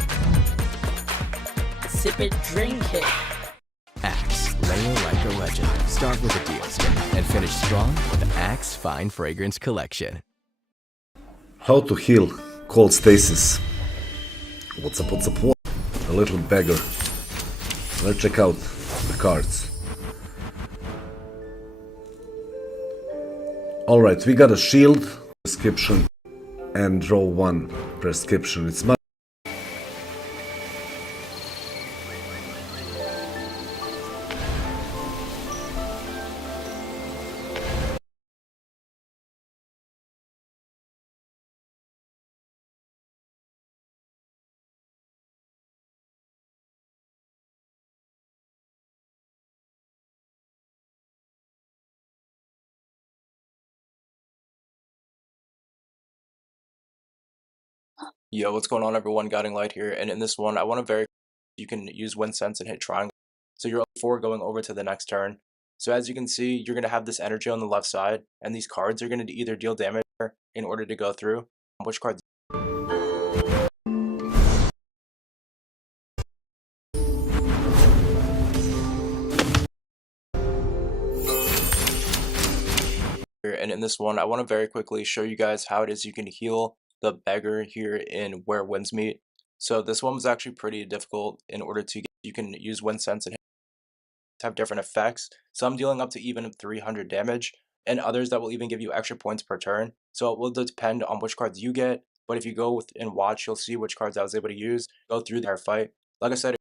Sip it, drink it. Axe, layer like a legend. Start with a deal stick and finish strong with the Axe Fine Fragrance Collection. How to heal cold stasis. What's up, what? A little beggar. Let's check out the cards. Alright, we got a shield, prescription, and draw one prescription. It's much. Yo, what's going on everyone, Guiding Light here, and in this one I want to you can use Wind Sense and hit triangle, so you're before going over to the next turn. So as you can see, you're going to have this energy on the left side, and these cards are going to either deal damage in order to go through. Which cards? And in this one I want to very quickly show you guys how it is you can heal the beggar here in Where Winds Meet. So this one was actually pretty difficult in order to get, you can use Wind Sense and have different effects. Some dealing up to even 300 damage, and others that will even give you extra points per turn. So it will depend on which cards you get, but if you go with and watch, you'll see which cards I was able to use, go through their fight. Like I said,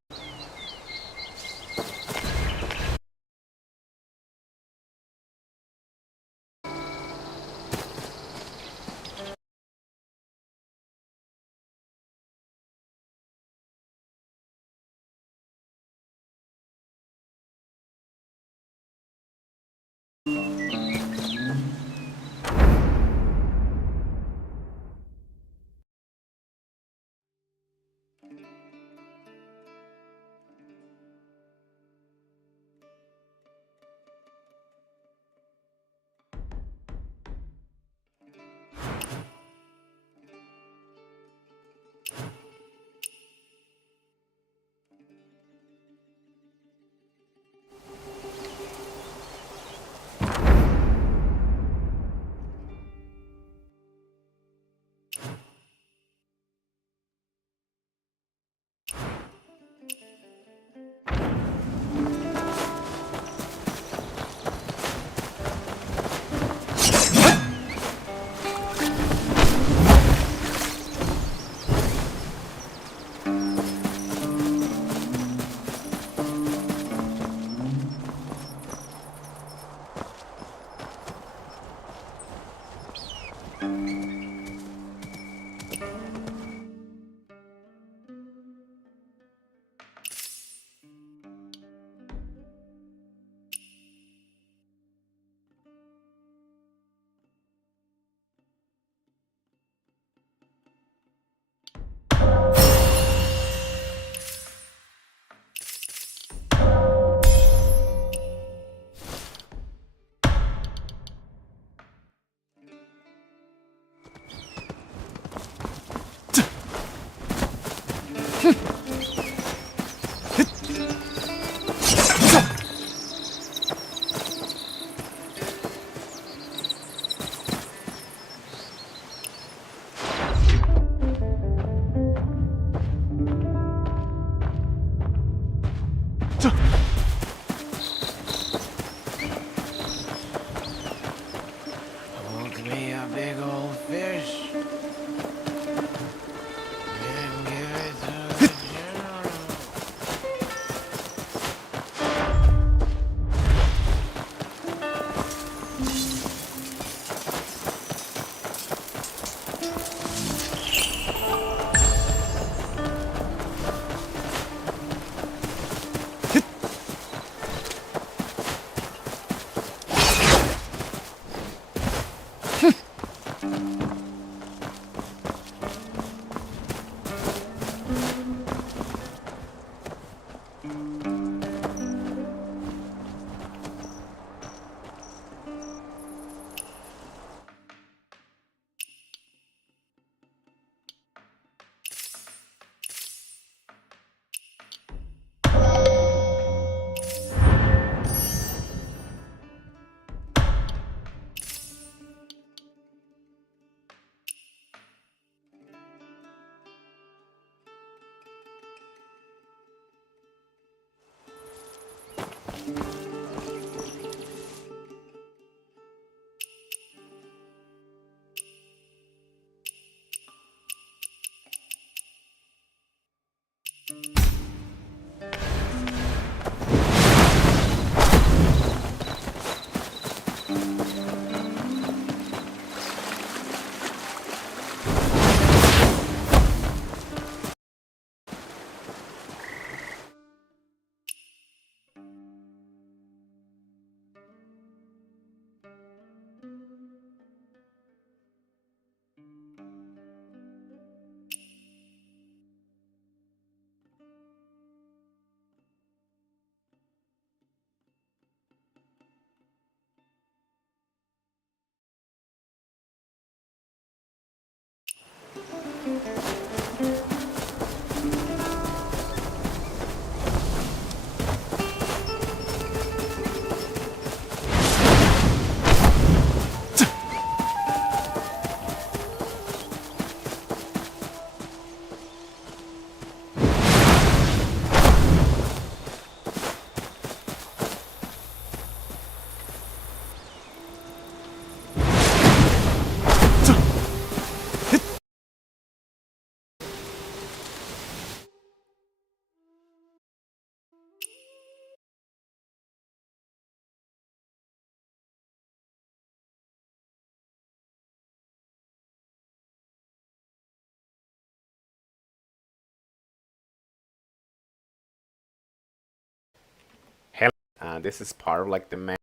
This is part of like the main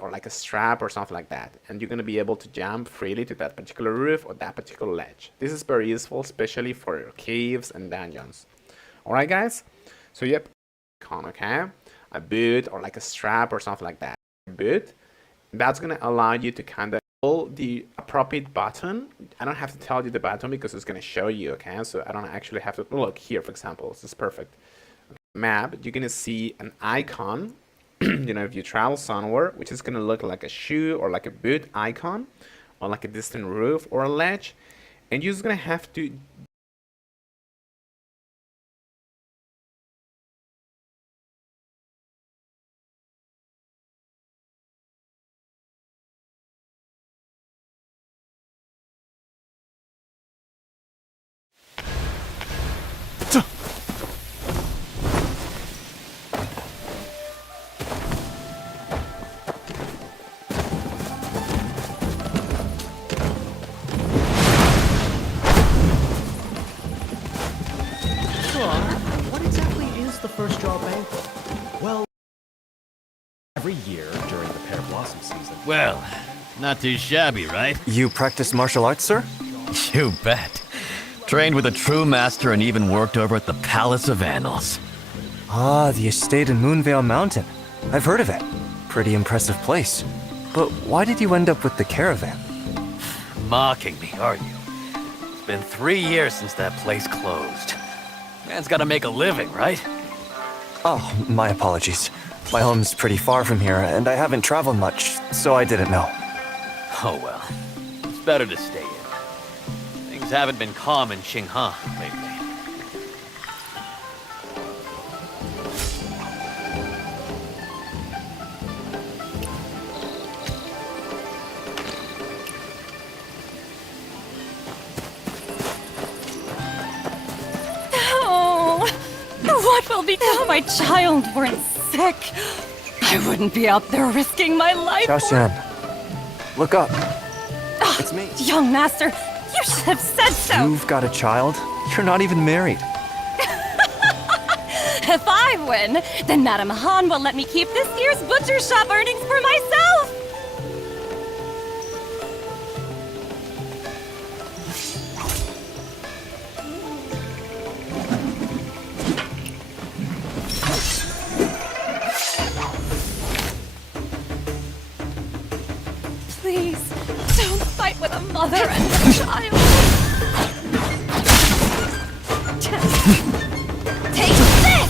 or like a strap or something like that, and you're going to be able to jump freely to that particular roof or that particular ledge. This is very useful, especially for caves and dungeons. Alright guys, so yep, okay, a boot or like a strap or something like that. Boot, that's going to allow you to kind of hold the appropriate button. I don't have to tell you the button because it's going to show you, okay, so I don't actually have to look here. For example, this is perfect. Okay. Map, you're going to see an icon you know, if you travel somewhere, which is going to look like a shoe or like a boot icon or like a distant roof or a ledge, and you're just going to have to What exactly is the first draw banquet? Well, every year during the pear blossom season. Well, not too shabby, right? You practice martial arts, sir? You bet. Trained with a true master and even worked over at the Palace of Annals. Ah, the estate in Moonvale Mountain. I've heard of it. Pretty impressive place. But why did you end up with the caravan? Mocking me, are you? It's been 3 years since that place closed. Man's gotta make a living, right? Oh, my apologies. My home's pretty far from here, and I haven't traveled much, so I didn't know. Oh well. It's better to stay in. Things haven't been calm in Xinghe lately. What will become of my child were sick? I wouldn't be out there risking my life. Xiaoxian, look up. It's me. Young master, you should have said so. You've got a child? You're not even married. If I win, then Madame Han will let me keep this year's butcher shop earnings for myself. Please, don't fight with a mother and a child. Take this!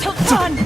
Tilton!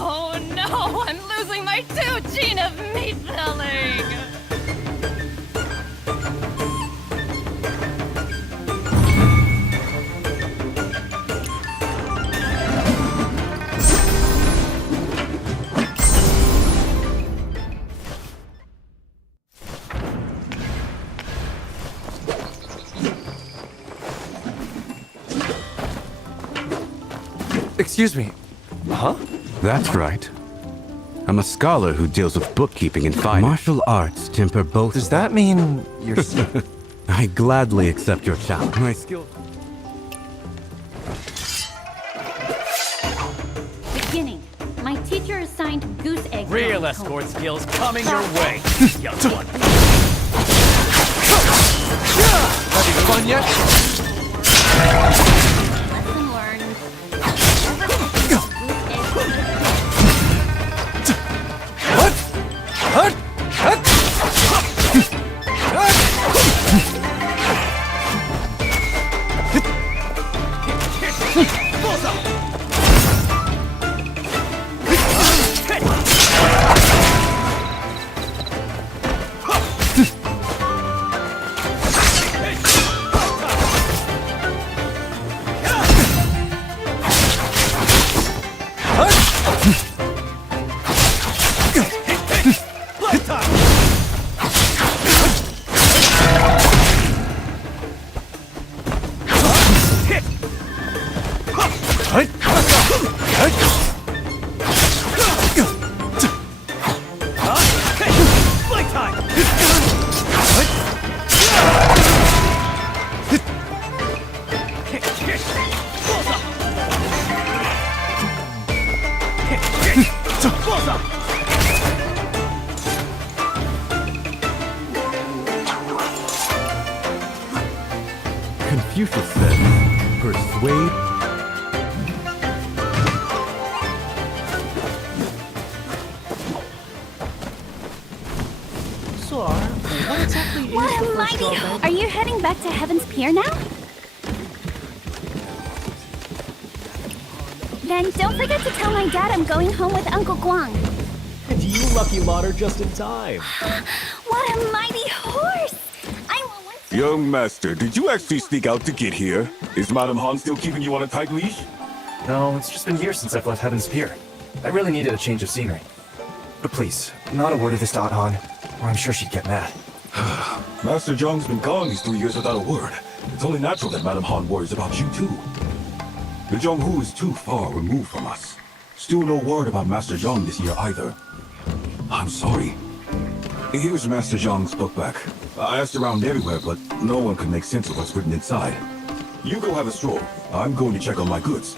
Oh no, I'm losing my 2 gene of meat filling! Excuse me. Huh? That's right. I'm a scholar who deals with bookkeeping and finance. Martial arts temper both. Does that mean you're... I gladly accept your challenge. My skill... Beginning. My teacher assigned goose egg. Real escort skills coming your way, young one. Having fun yet? Lesson learned. Confucius says, persuade... So, what exactly is What the a first mighty! drawback? Are you heading back to Heaven's Pier now? Then don't forget to tell my dad I'm going home with Uncle Guang. And you lucky lot are just in time. What a mighty horse! Young master, did you actually sneak out to get here? Is Madame Han still keeping you on a tight leash? No, it's just been years since I've left Heaven's Pier. I really needed a change of scenery. But please, not a word of this to Aunt Han, or I'm sure she'd get mad. Master Zhang's been gone these 3 years without a word. It's only natural that Madame Han worries about you too. The Zhonghu is too far removed from us. Still no word about Master Zhang this year either. I'm sorry. Here's Master Zhang's book back. I asked around everywhere, but no one could make sense of what's written inside. You go have a stroll. I'm going to check on my goods.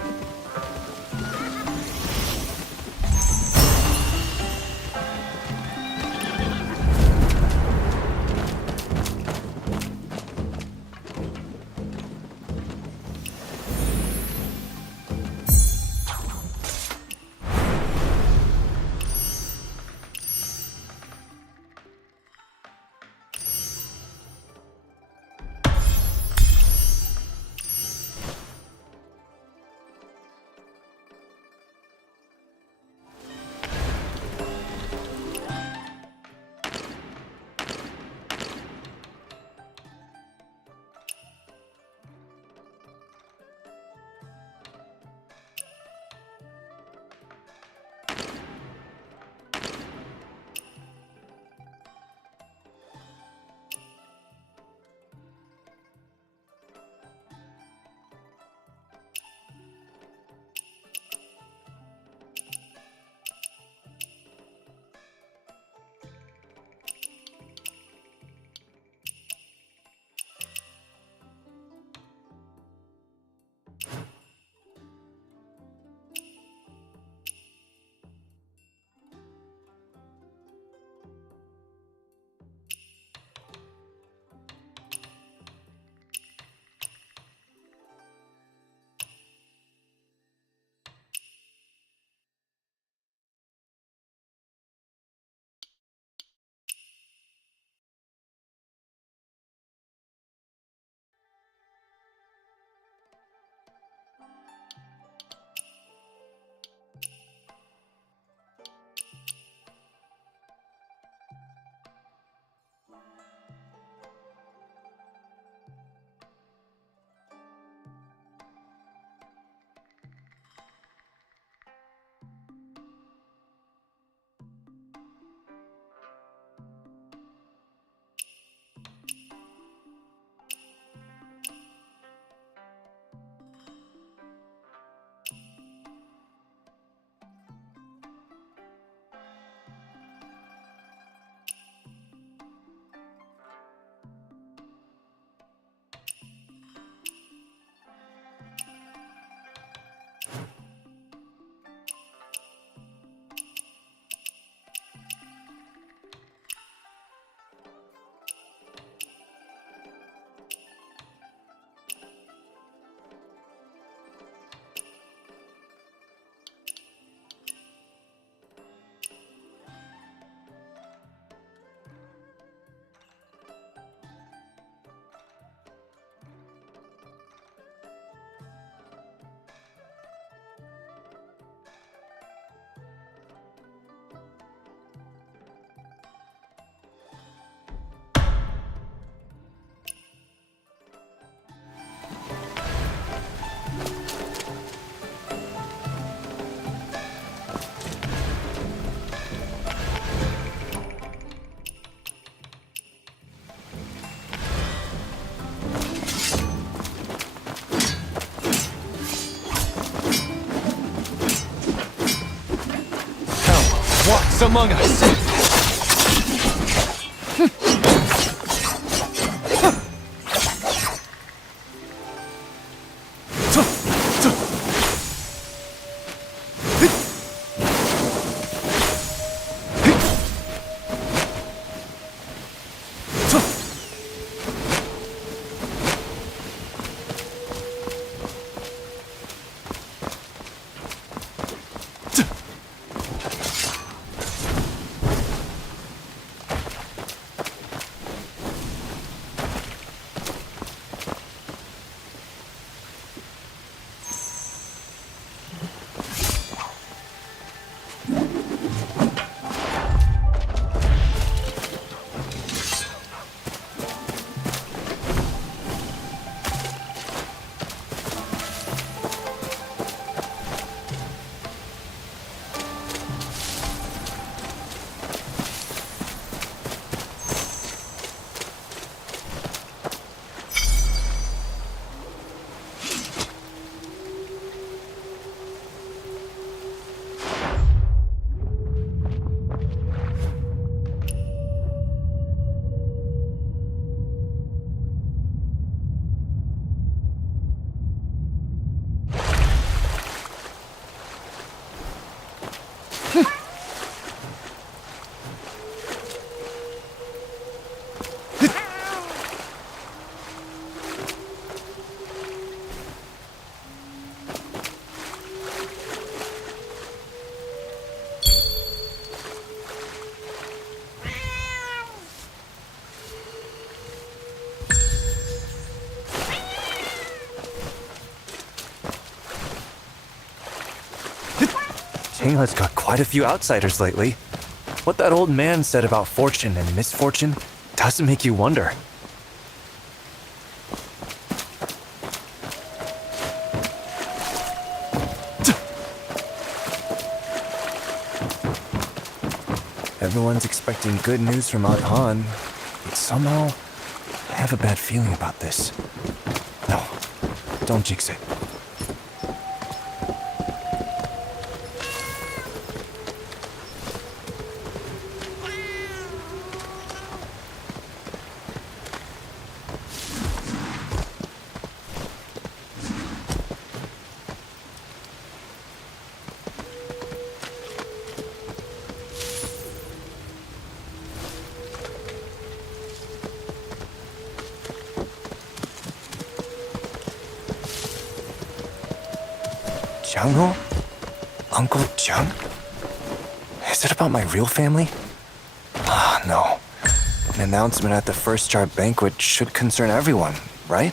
peace among us. Chingle's got quite a few outsiders lately. What that old man said about fortune and misfortune doesn't make you wonder. Everyone's expecting good news from Aunt Han, but somehow I have a bad feeling about this. No, don't jinx it. Jiang-Ho? Uncle Jiang? Is it about my real family? Ah, no. An announcement at the first jar banquet should concern everyone, right?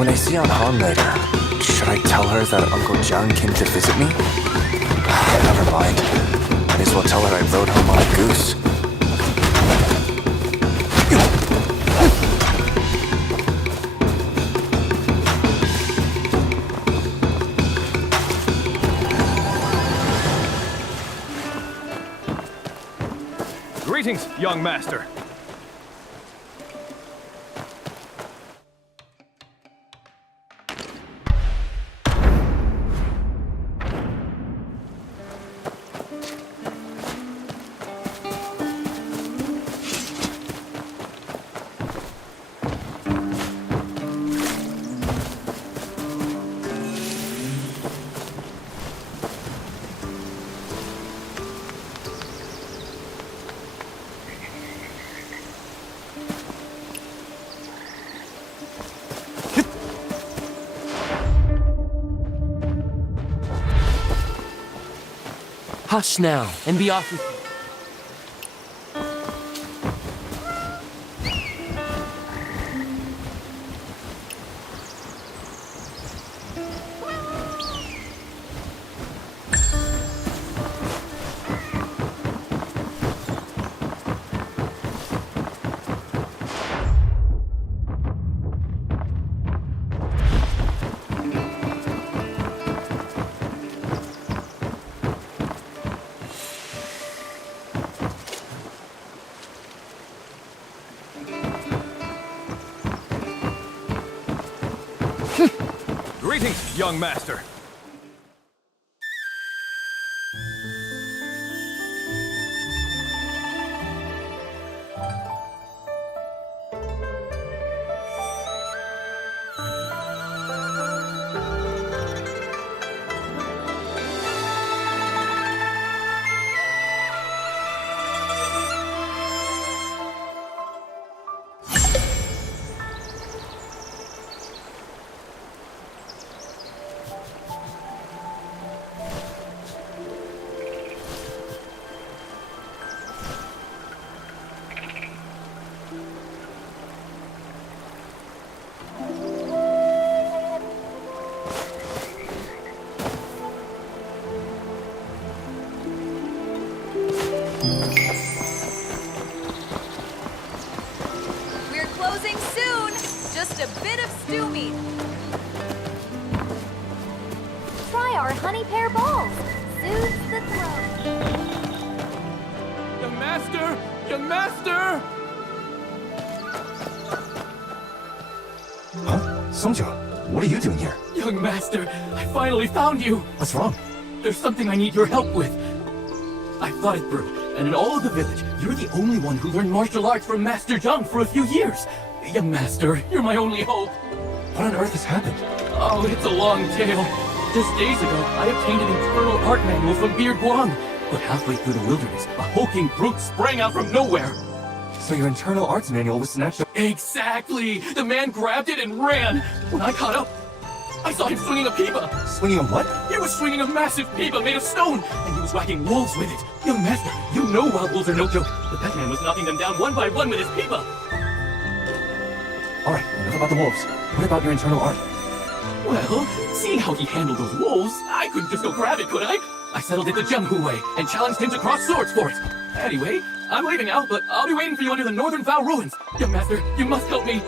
When I see Aunt Han later, should I tell her that Uncle Jiang came to visit me? Never mind. Might as well tell her I rode home on a goose. Greetings, young master. Hush now, and be off with you. Greetings, young master. Just a bit of stew meat. Try our honey pear balls. Soothes the throat. Young master! Young master! Huh? Songja, what are you doing here? Young master, I finally found you! What's wrong? There's something I need your help with. I thought it through, and in all of the village, you're the only one who learned martial arts from Master Zhang for a few years. Young master, you're my only hope. What on earth has happened? Oh, it's a long tale. Just days ago, I obtained an internal art manual from Beard Guang. But halfway through the wilderness, a hulking brute sprang out from nowhere. So your internal arts manual was snatched up? Exactly! The man grabbed it and ran. When I caught up, I saw him swinging a pipa. Swinging a what? He was swinging a massive pipa made of stone, and he was whacking wolves with it. Young master, you know wild wolves are no joke, but that man was knocking them down one by one with his pipa. Alright, enough about the wolves. What about your internal art? Well, seeing how he handled those wolves, I couldn't just go grab it, could I? I settled it the Jianghu way, and challenged him to cross swords for it. Anyway, I'm leaving now, but I'll be waiting for you under the Northern Vow ruins. Young master, you must help me.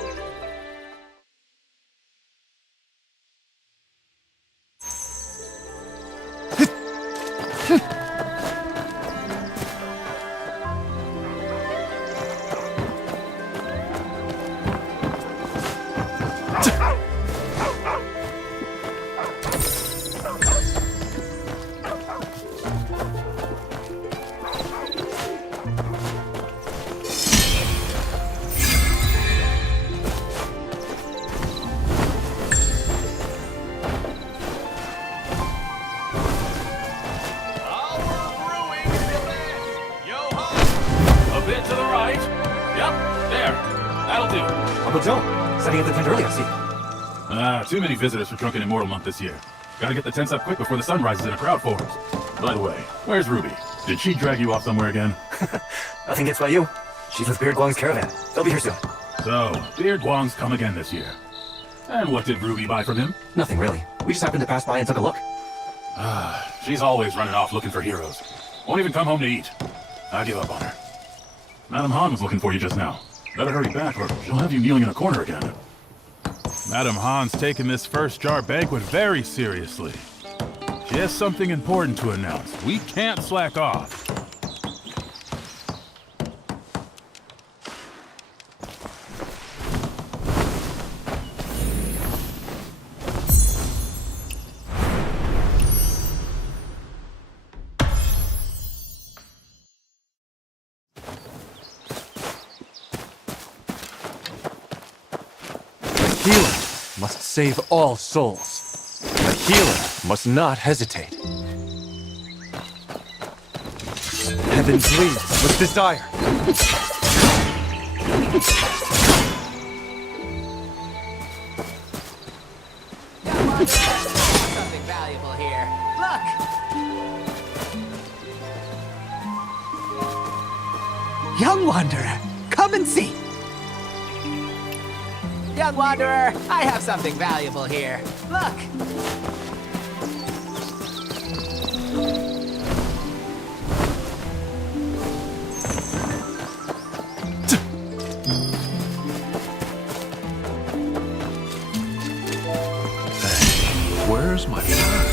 Too many visitors for Drunken Immortal Month this year. Gotta get the tents up quick before the sun rises and a crowd forms. By the way, where's Ruby? Did she drag you off somewhere again? Nothing gets by you. She's with Beard Guang's caravan. They'll be here soon. So, Beard Guang's come again this year. And what did Ruby buy from him? Nothing really. We just happened to pass by and took a look. She's always running off looking for heroes. Won't even come home to eat. I give up on her. Madam Han was looking for you just now. Better hurry back or she'll have you kneeling in a corner again. Madam Han's taken this first jar banquet very seriously. She has something important to announce. We can't slack off. The healer must save all souls. The healer must not hesitate. Heaven bleeds with desire. Something valuable here. Look! Young Wanderer, come and see. Young Wanderer, I have something valuable here. Look! Where's my bag?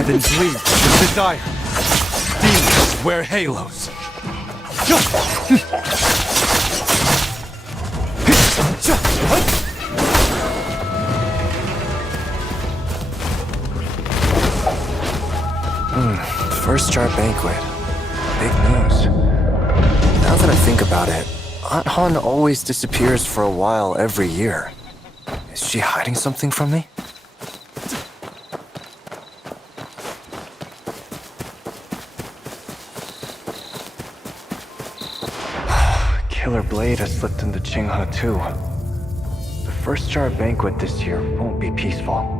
Heaven bleeds with desire. Demons wear halos. First jar banquet. Big news. Now that I think about it, Aunt Han always disappears for a while every year. Is she hiding something from me? Killer Blade has slipped into Qinghe too. The first jar banquet this year won't be peaceful.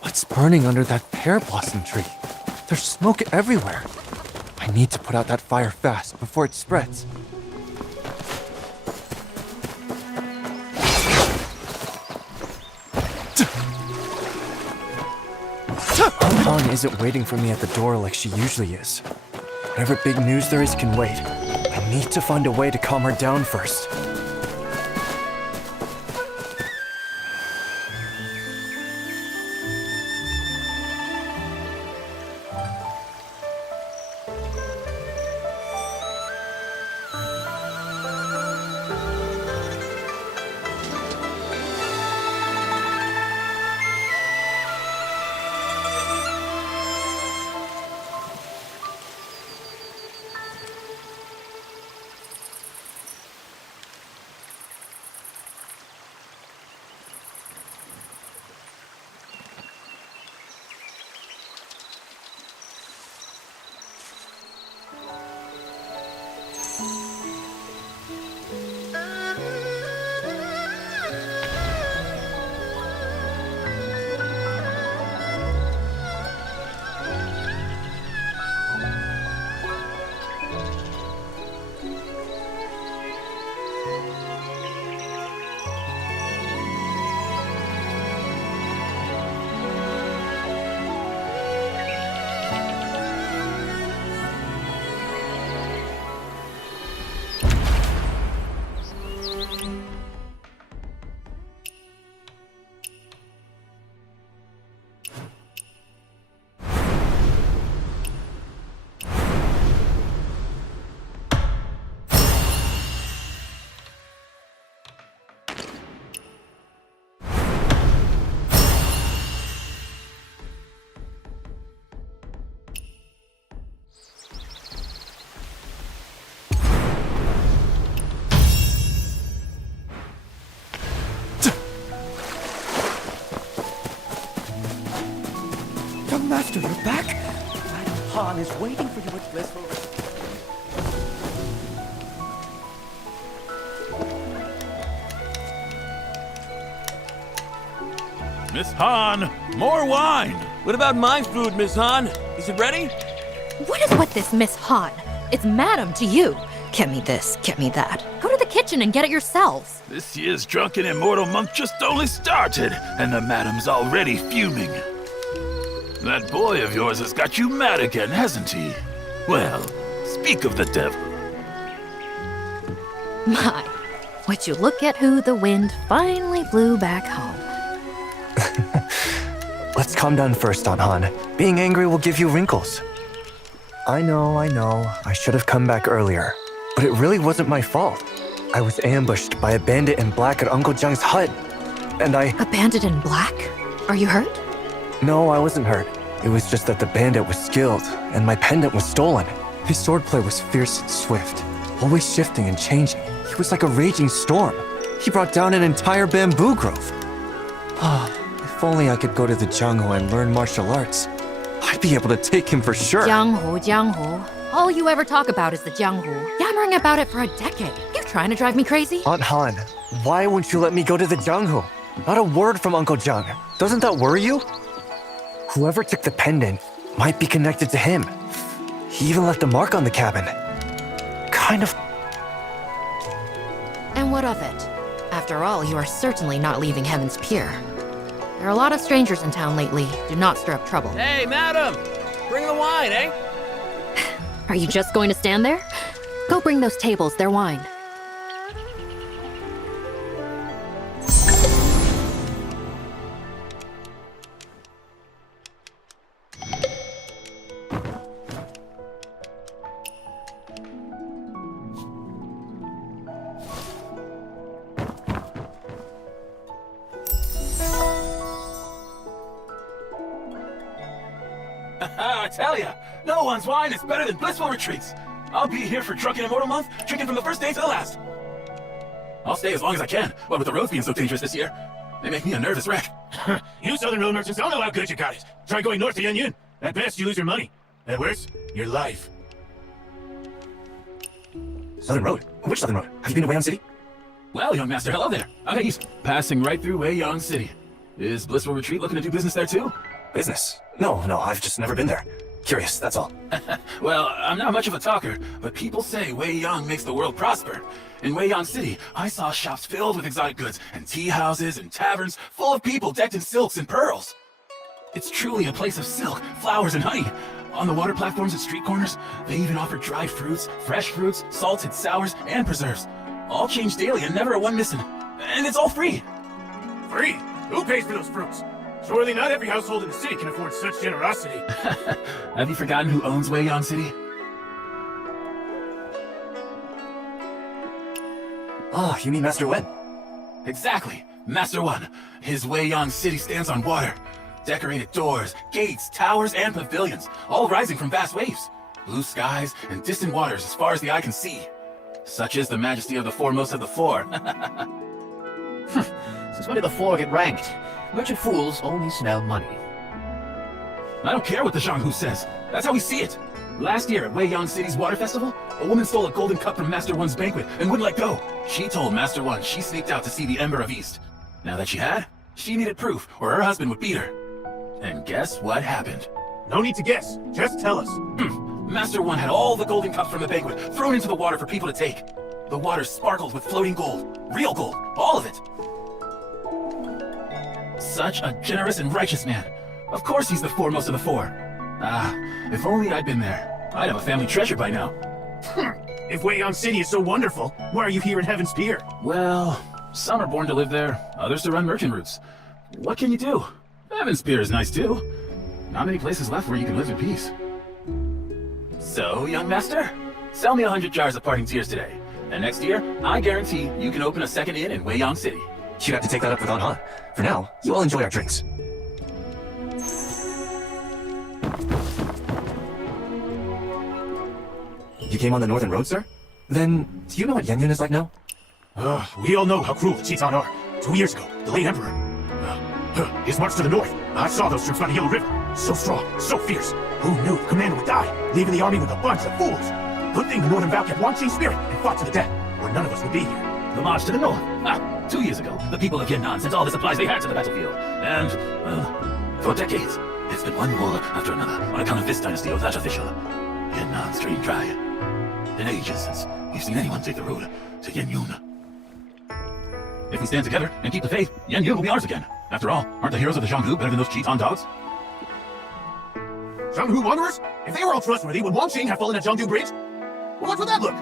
What's burning under that pear blossom tree? There's smoke everywhere. I need to put out that fire fast before it spreads. Han isn't waiting for me at the door like she usually is. Whatever big news there is can wait. I need to find a way to calm her down first. Master, you're back? Madam Han is waiting for you at Blissful. Miss Han, more wine! What about my food, Miss Han? Is it ready? What is with this Miss Han? It's Madam to you. Get me this, get me that. Go to the kitchen and get it yourselves. This year's drunken immortal month just only started, and the madam's already fuming. That boy of yours has got you mad again, hasn't he? Well, speak of the devil. My, would you look at who the wind finally blew back home. Let's calm down first, Aunt Han. Being angry will give you wrinkles. I know. I should have come back earlier. But it really wasn't my fault. I was ambushed by a bandit in black at Uncle Jung's hut. And A bandit in black? Are you hurt? No, I wasn't hurt. It was just that the bandit was skilled, and my pendant was stolen. His swordplay was fierce and swift, always shifting and changing. He was like a raging storm. He brought down an entire bamboo grove. If only I could go to the Jianghu and learn martial arts. I'd be able to take him for sure. Jianghu. All you ever talk about is the Jianghu. Yammering about it for a decade. You trying to drive me crazy? Aunt Han, why won't you let me go to the Jianghu? Not a word from Uncle Jung. Doesn't that worry you? Whoever took the pendant might be connected to him. He even left a mark on the cabin. Kind of. And what of it? After all, you are certainly not leaving Heaven's Pier. There are a lot of strangers in town lately. Do not stir up trouble. Hey, madam! Bring the wine, eh? Are you just going to stand there? Go bring those tables their wine. I tell ya, no one's wine is better than blissful retreats. I'll be here for Drunken Immortal Month, drinking from the first day to the last. I'll stay as long as I can, what with the roads being so dangerous this year. They make me a nervous wreck. You southern road merchants don't know how good you got it. Try going north to Yun. At best, you lose your money. At worst, your life. Southern Road? Which Southern Road? Have you been to Wei Yang City? Well, young master, hello there. I'm east, passing right through Wei Yang City. Is Blissful Retreat looking to do business there too? Business? No, I've just never been there. Curious, that's all. Well, I'm not much of a talker, but people say Wei Yang makes the world prosper. In Wei Yang City, I saw shops filled with exotic goods, and tea houses and taverns full of people decked in silks and pearls. It's truly a place of silk, flowers, and honey. On the water platforms and street corners, they even offer dried fruits, fresh fruits, salted sours, and preserves. All change daily and never a one missing. And it's all free. Free? Who pays for those fruits? Surely not every household in the city can afford such generosity. Have you forgotten who owns Wei Yang City? Oh, you mean Master Wen? Exactly, Master Wen. His Wei Yang City stands on water. Decorated doors, gates, towers, and pavilions, all rising from vast waves. Blue skies and distant waters as far as the eye can see. Such is the majesty of the foremost of the four. Since when did the four get ranked? Merchant fools only smell money. I don't care what the Zhang Hu says. That's how we see it. Last year at Wei Yang City's water festival, a woman stole a golden cup from Master Wen's banquet and wouldn't let go. She told Master Wen she sneaked out to see the Ember of East. Now that she had, she needed proof or her husband would beat her. And guess what happened? No need to guess. Just tell us. Master Wen had all the golden cups from the banquet thrown into the water for people to take. The water sparkled with floating gold. Real gold. All of it. Such a generous and righteous man. Of course he's the foremost of the four. Ah, if only I'd been there. I'd have a family treasure by now. If Wei Yang City is so wonderful, why are you here in Heaven's Pier? Well, some are born to live there, others to run merchant routes. What can you do? Heaven's Pier is nice too. Not many places left where you can live in peace. So, young master, sell me 100 jars of parting tears today. And next year, I guarantee you can open a second inn in Wei Yang City. You'd have to take that up with Han. For now, you all enjoy our drinks. You came on the Northern Road, sir? Then, do you know what Yun is like now? We all know how cruel the Chitan are. 2 years ago, the late Emperor. His march to the north. I saw those troops by the Yellow River. So strong, so fierce. Who knew the commander would die, leaving the army with a bunch of fools? Good thing the Northern Val kept Wang Qing's spirit and fought to the death, or none of us would be here. The march to the north. 2 years ago, the people of Yan'an sent all the supplies they had to the battlefield. And, well, for decades, it's been one war after another on account of this dynasty or that official. Yan'an's drained dry. In ages since we've seen anyone take the road to Yanyun. If we stand together and keep the faith, Yanyun will be ours again. After all, aren't the heroes of the Zhang Hu better than those Chitan dogs? Zhang Hu wanderers? If they were all trustworthy, would Wang Qing have fallen at Zhangdu Bridge? Well, what would that look?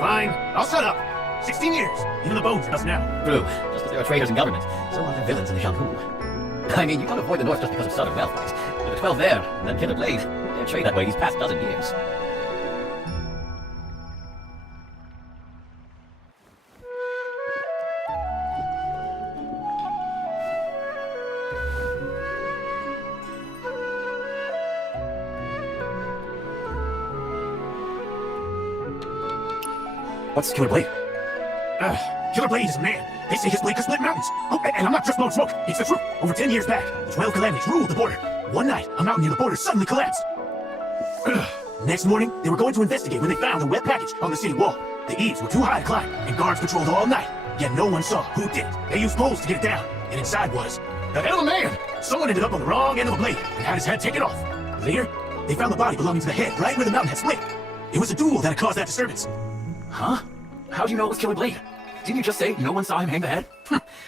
Fine. I'll shut up. 16 years. Even the bones are us now. True. Just as there are traitors in government, so are there villains in the Zhang Hu. I mean, you can't avoid the North just because of southern welfare. With the 12 there, and then Killer Blade, they've trained that way these past dozen years. What's Killer Blade? Killer Blade is a man. They say his blade can split mountains. Oh, and I'm not just blowing smoke. It's the truth. Over 10 years back, the 12 calamities ruled the border. One night, a mountain near the border suddenly collapsed. Next morning, they were going to investigate when they found a wet package on the city wall. The eaves were too high to climb, and guards patrolled all night. Yet no one saw who did it. They used poles to get it down, and inside was A hell of a man! Someone ended up on the wrong end of a blade and had his head taken off. Later, they found the body belonging to the head right where the mountain had split. It was a duel that had caused that disturbance. Huh? How'd you know it was Killer Blade? Didn't you just say no one saw him hang the head?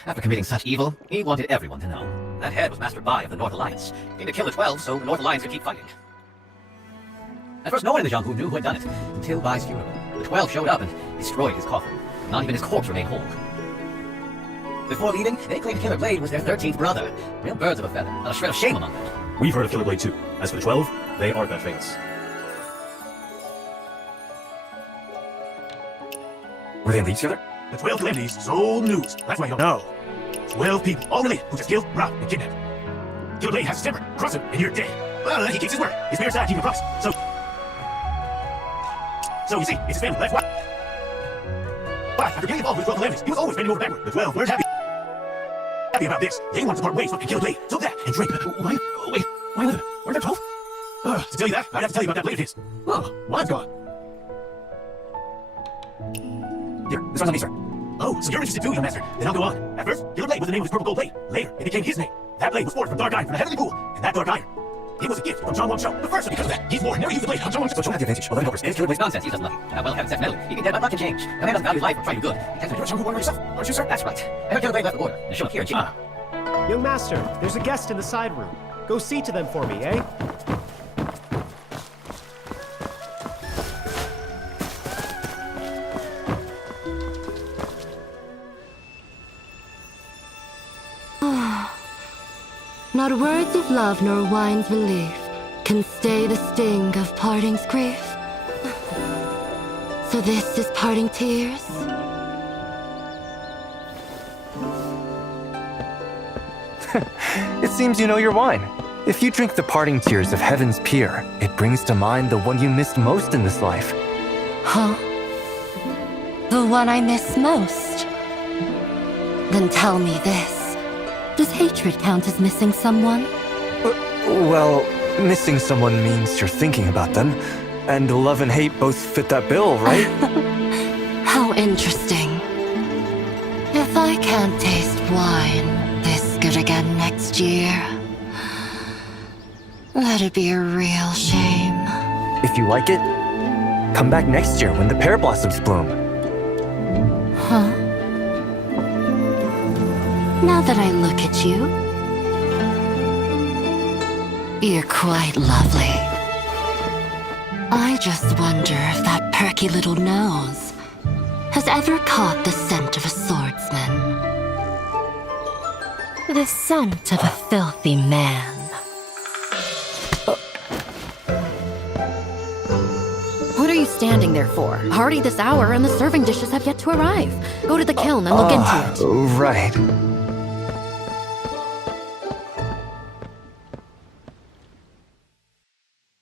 After committing such evil, he wanted everyone to know. That head was Master Bai of the North Alliance. Came to kill the 12 so the North Alliance could keep fighting. At first, no one in the Jianghu knew who had done it, until Bai's funeral. The 12 showed up and destroyed his coffin. Not even his corpse remained whole. Before leaving, they claimed Killer Blade was their 13th brother. Real birds of a feather, not a shred of shame among them. We've heard of Killer Blade too. As for the 12, they aren't that famous. Were they in league together? The 12 calamities is old news. That's why you don't know. 12 people, all related, who just killed, robbed, and kidnapped. Killer Blade has his temper. Cross him, and you're dead. Well, he keeps his word. His mere side, keep your promise. So you see, it's his family. That's why. But after getting involved with 12 calamities, he was always bending over backward. The 12 weren't happy about this. They wanted to part ways from Killer Blade. So that and Drake. Wait, weren't there 12? To tell you that, I'd have to tell you about that blade of his. Oh, one's gone. Here, this one's on me, sir. Oh, so you're interested too, young master. Then I'll go on. At first, Killer Blade was the name of his purple gold blade. Later, it became his name. That blade was forged from dark iron from the heavenly pool. And that dark iron, it was a gift from John Wong Shou. The first, because of that, he's never used the blade on John Wong Shou. So John had the advantage. Well, let him help us. It's Killer Blade's nonsense. He's just lucky. That well-headed sex meddler. He can get but luck can change. A man doesn't value life or try to do good. He tends to do a Jianghu warrior yourself, aren't you, sir? That's right. Ever Killer Blade left the border and showed up here in China. Young master, there's a guest in the side room. Go see to them for me, eh? Not words of love nor wine's relief can stay the sting of parting's grief. So this is parting tears? It seems you know your wine. If you drink the parting tears of heaven's pier, it brings to mind the one you missed most in this life. Huh? The one I miss most? Then tell me this. Does hatred count as missing someone? Well, missing someone means you're thinking about them, and love and hate both fit that bill, right? How interesting. If I can't taste wine this good again next year, that'd be a real shame. If you like it, come back next year when the pear blossoms bloom. Huh? Now that I look at you, you're quite lovely. I just wonder if that perky little nose has ever caught the scent of a swordsman. The scent of a filthy man. What are you standing there for? Hardly this hour and the serving dishes have yet to arrive. Go to the kiln and look into it. Right.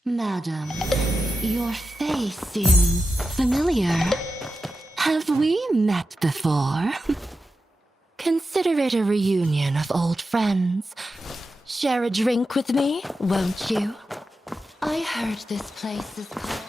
Madam, your face seems familiar. Have we met before? Consider it a reunion of old friends. Share a drink with me, won't you? I heard this place is called...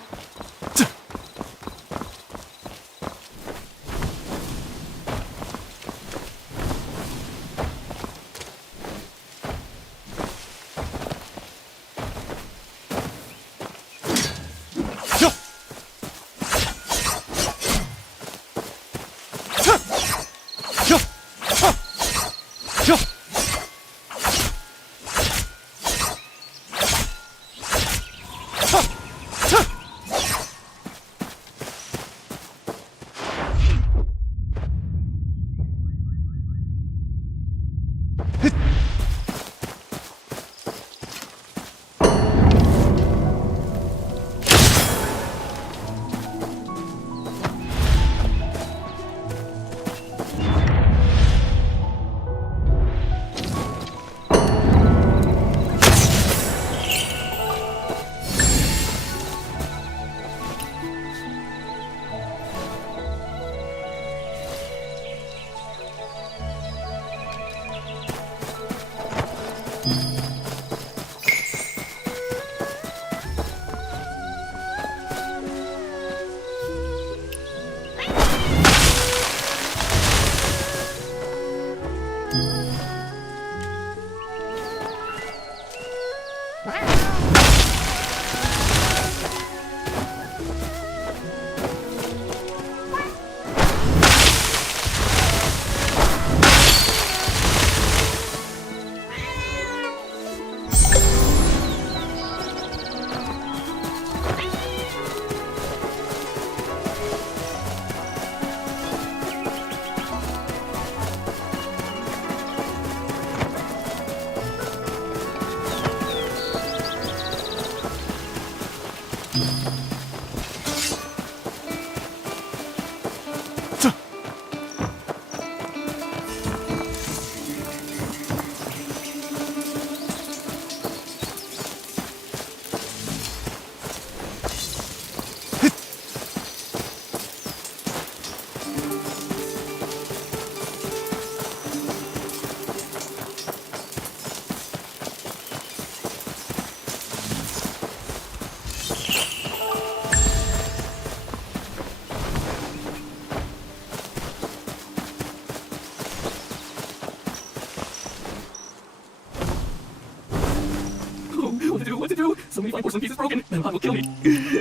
my porcelain piece is broken, then Han will kill me.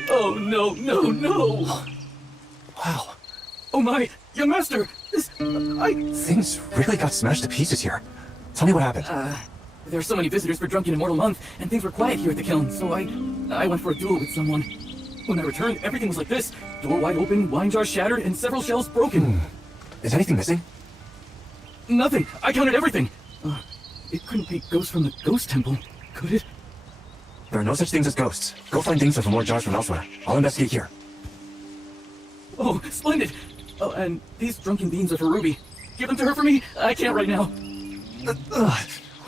Oh, no, no, no! Wow. Oh my, young master! Things really got smashed to pieces here. Tell me what happened. There are so many visitors for Drunken Immortal Month, and things were quiet here at the kiln, so I went for a duel with someone. When I returned, everything was like this. Door wide open, wine jars shattered, and several shells broken. Is anything missing? Nothing. I counted everything. It couldn't be ghosts from the ghost temple, could it? There are no such things as ghosts. Go find things with more jars from elsewhere. I'll investigate here. Oh, splendid! Oh, and these drunken beans are for Ruby. Give them to her for me? I can't right now. What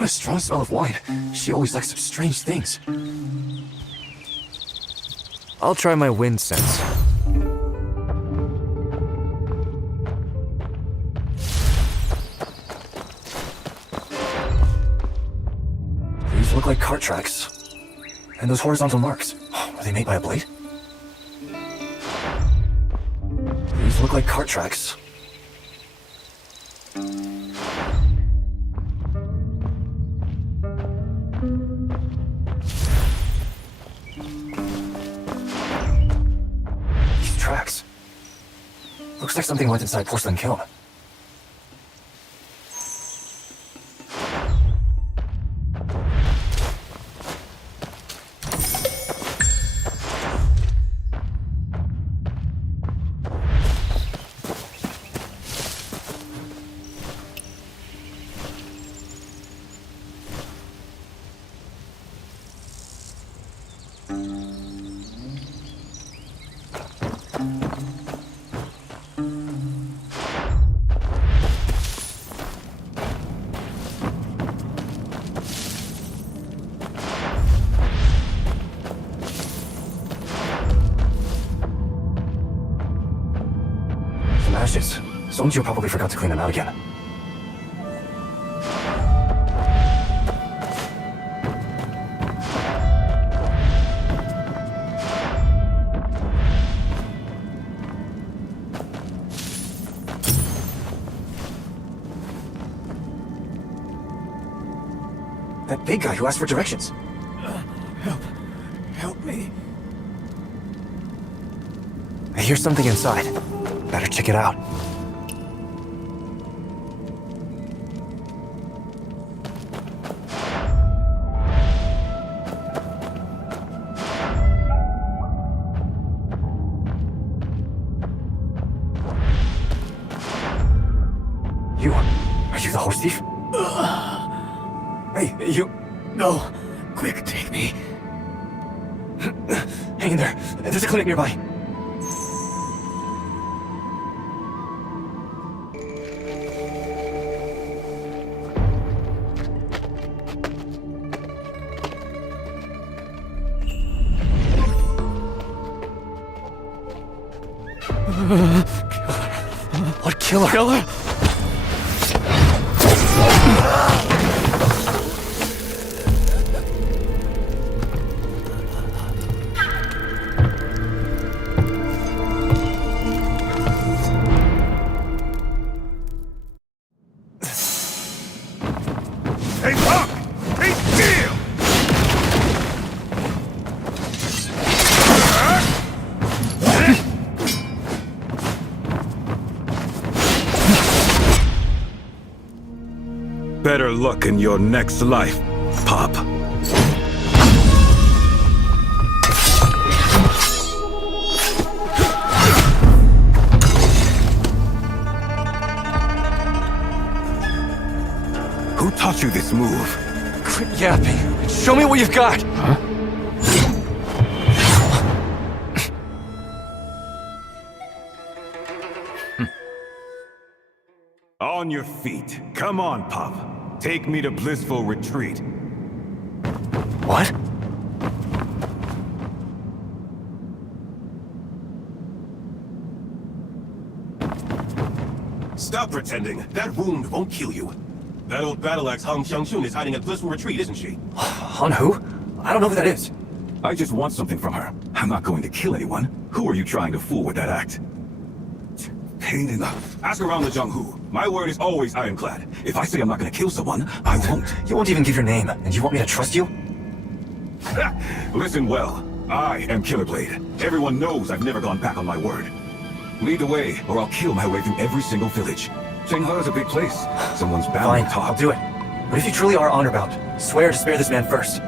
a strong smell of wine. She always likes such strange things. I'll try my wind sense. These look like cart tracks. And those horizontal marks, were they made by a blade? These look like cart tracks. Tracks. Looks like something went inside porcelain kiln. Ashes. Sonju probably forgot to clean them out again. That big guy who asked for directions. Help me. I hear something inside. Better check it out. Are you the horse thief? Hey, you... No. Quick, take me. Hang in there. There's a clinic nearby. What killer? Killer? Hey, Puck! Hey, deal! Better luck in your next life, Pop. Who taught you this move? Quit yapping. Show me what you've got! On your feet. Come on, Pop. Take me to Blissful Retreat. What? Stop pretending. That wound won't kill you. That old battle axe Han Xiangxun is hiding at Blissful Retreat, isn't she? Han who? I don't know who that is. I just want something from her. I'm not going to kill anyone. Who are you trying to fool with that act? Pain in the... Ask around the Zhenghu. My word is always ironclad. If I say I'm not going to kill someone, I won't. You won't even give your name, and you want me to trust you? Listen well. I am Killer Blade. Everyone knows I've never gone back on my word. Lead the way, or I'll kill my way through every single village. Chenghe is a big place. Someone's bound Fine, to talk. I'll do it. But if you truly are honor-bound, swear to spare this man first.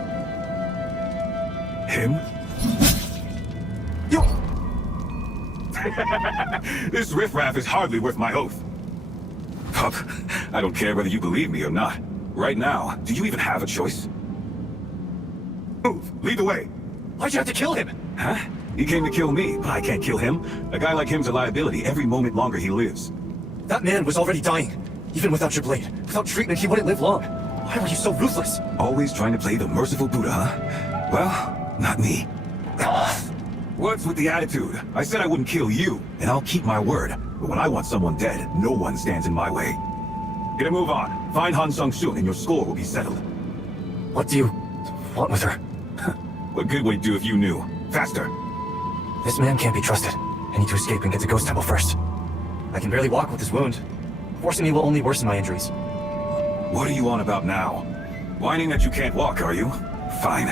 Him? You... This riffraff is hardly worth my oath. Pup, I don't care whether you believe me or not. Right now, do you even have a choice? Move, lead the way. Why'd you have to kill him? Huh? He came to kill me, but I can't kill him. A guy like him's a liability every moment longer he lives. That man was already dying. Even without your blade. Without treatment, he wouldn't live long. Why were you so ruthless? Always trying to play the merciful Buddha, huh? Well, not me. What's with the attitude? I said I wouldn't kill you, and I'll keep my word. But when I want someone dead, no one stands in my way. Get a move on. Find Han Sung-soon and your score will be settled. What do you want with her? What good would it do if you knew? Faster! This man can't be trusted. I need to escape and get to Ghost Temple first. I can barely walk with this wound. Forcing me will only worsen my injuries. What are you on about now? Whining that you can't walk, are you? Fine.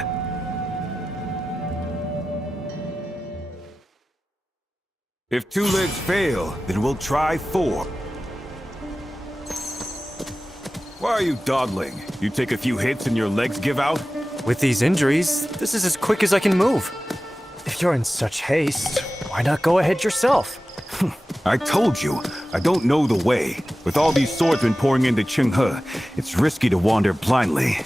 If 2 legs fail, then we'll try 4. Why are you dawdling? You take a few hits and your legs give out? With these injuries, this is as quick as I can move. If you're in such haste, why not go ahead yourself? I told you, I don't know the way. With all these swordsmen pouring into Chenghe, it's risky to wander blindly.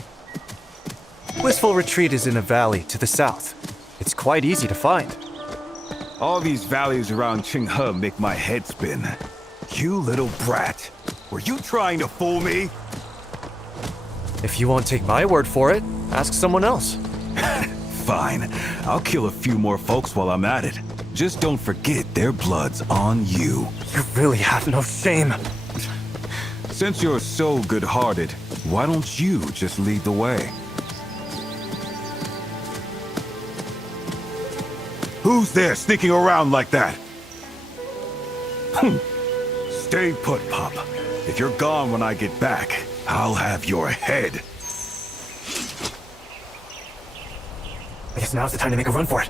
Blissful Retreat is in a valley to the south. It's quite easy to find. All these valleys around Chenghe make my head spin. You little brat, were you trying to fool me? If you won't take my word for it, ask someone else. Fine, I'll kill a few more folks while I'm at it. Just don't forget their blood's on you. You really have no shame. Since you're so good-hearted, why don't you just lead the way? Who's there sneaking around like that? Stay put, Pop. If you're gone when I get back, I'll have your head. I guess now's the time to make a run for it.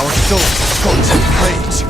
Our souls contemplate.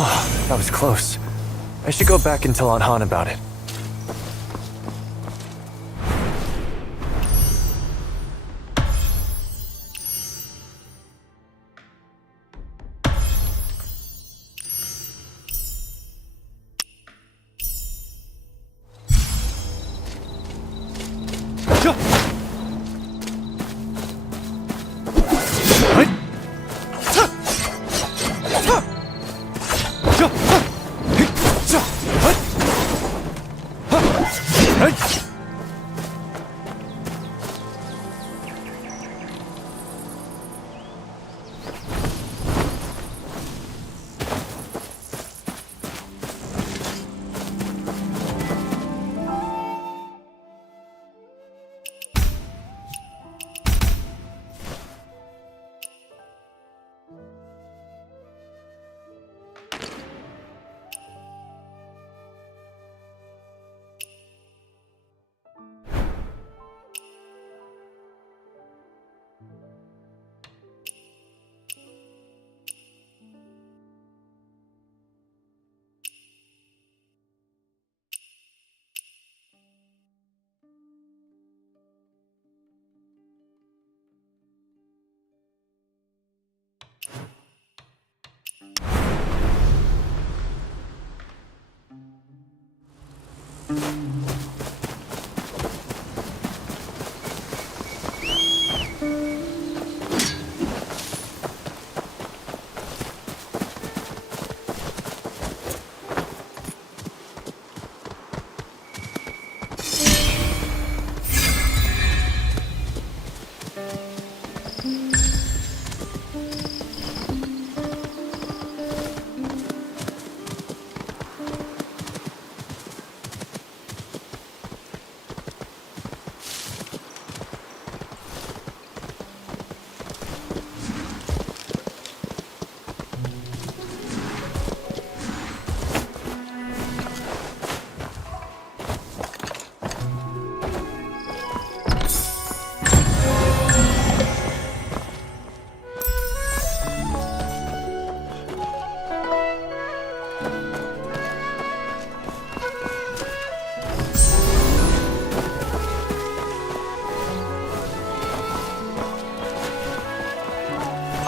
Oh, that was close. I should go back and tell Aunt Han about it.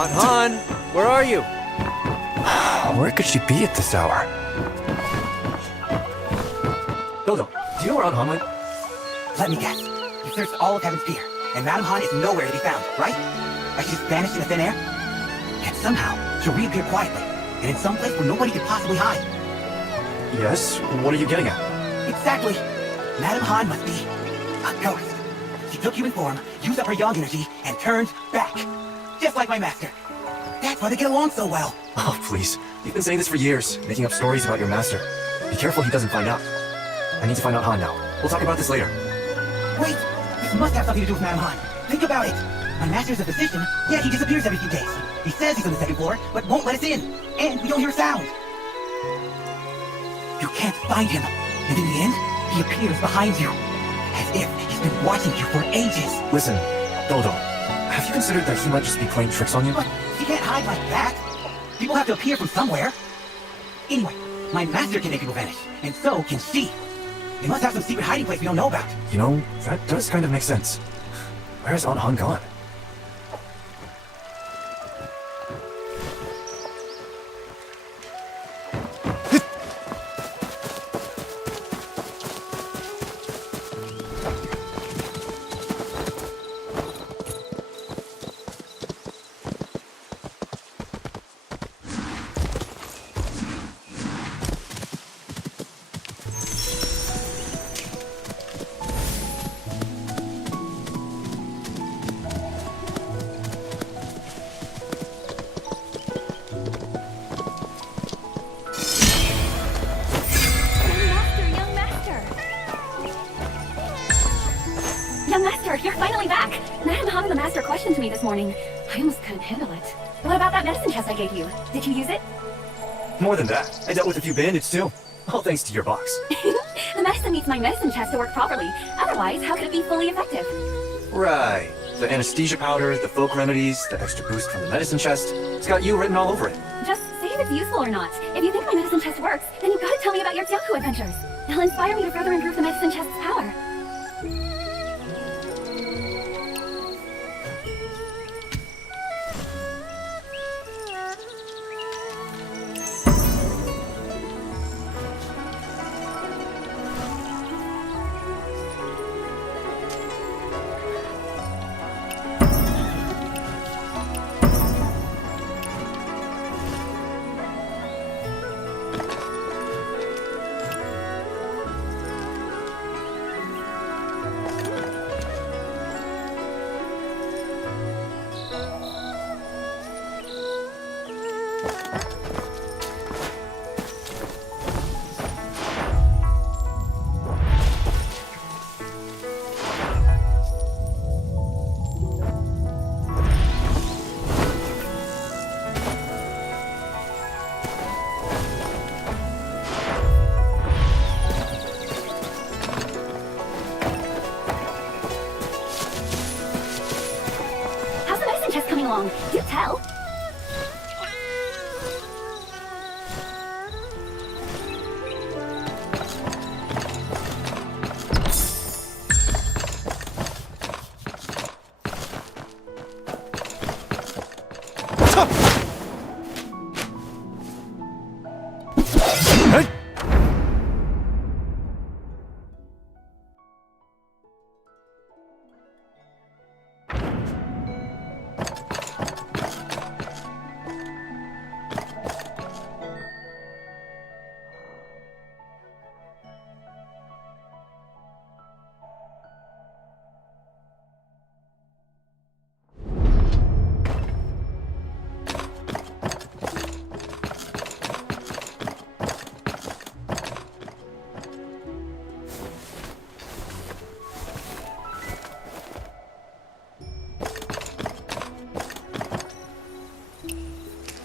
Han, where are you? Where could she be at this hour? Dodo, do you know where Aunt Han went? Let me guess. You searched all of Heaven's Pier, and Madame Han is nowhere to be found, right? Like she just vanished in the thin air? Yet somehow, she'll reappear quietly, and in some place where nobody could possibly hide. Yes? What are you getting at? Exactly. Madame Han must be a ghost. She took human form, used up her young energy, and turned back. Just like my master. That's why they get along so well. Oh, please. You've been saying this for years, making up stories about your master. Be careful he doesn't find out. I need to find out Han now. We'll talk about this later. Wait! This must have something to do with Madame Han. Think about it. My master's a physician, yet he disappears every few days. He says he's on the second floor, but won't let us in. And we don't hear a sound. You can't find him. And in the end, he appears behind you. As if he's been watching you for ages. Listen, Dodo, have you considered that he might just be playing tricks on you? But he can't hide like that. People have to appear from somewhere. Anyway, my master can make people vanish, and so can she. They must have some secret hiding place we don't know about. You know, that does kind of make sense. Where's Aunt Han gone? Young Master, you're finally back! Madame Han and the Master questioned me this morning. I almost couldn't handle it. What about that medicine chest I gave you? Did you use it? More than that, I dealt with a few bandits too. All thanks to your box. The medicine needs my medicine chest to work properly. Otherwise, how could it be fully effective? Right. The anesthesia powder, the folk remedies, the extra boost from the medicine chest. It's got you written all over it. Just see if it's useful or not. If you think my medicine chest works, then you've got to tell me about your Jianghu adventures. It'll inspire me to further improve the medicine chest's power. Do tell.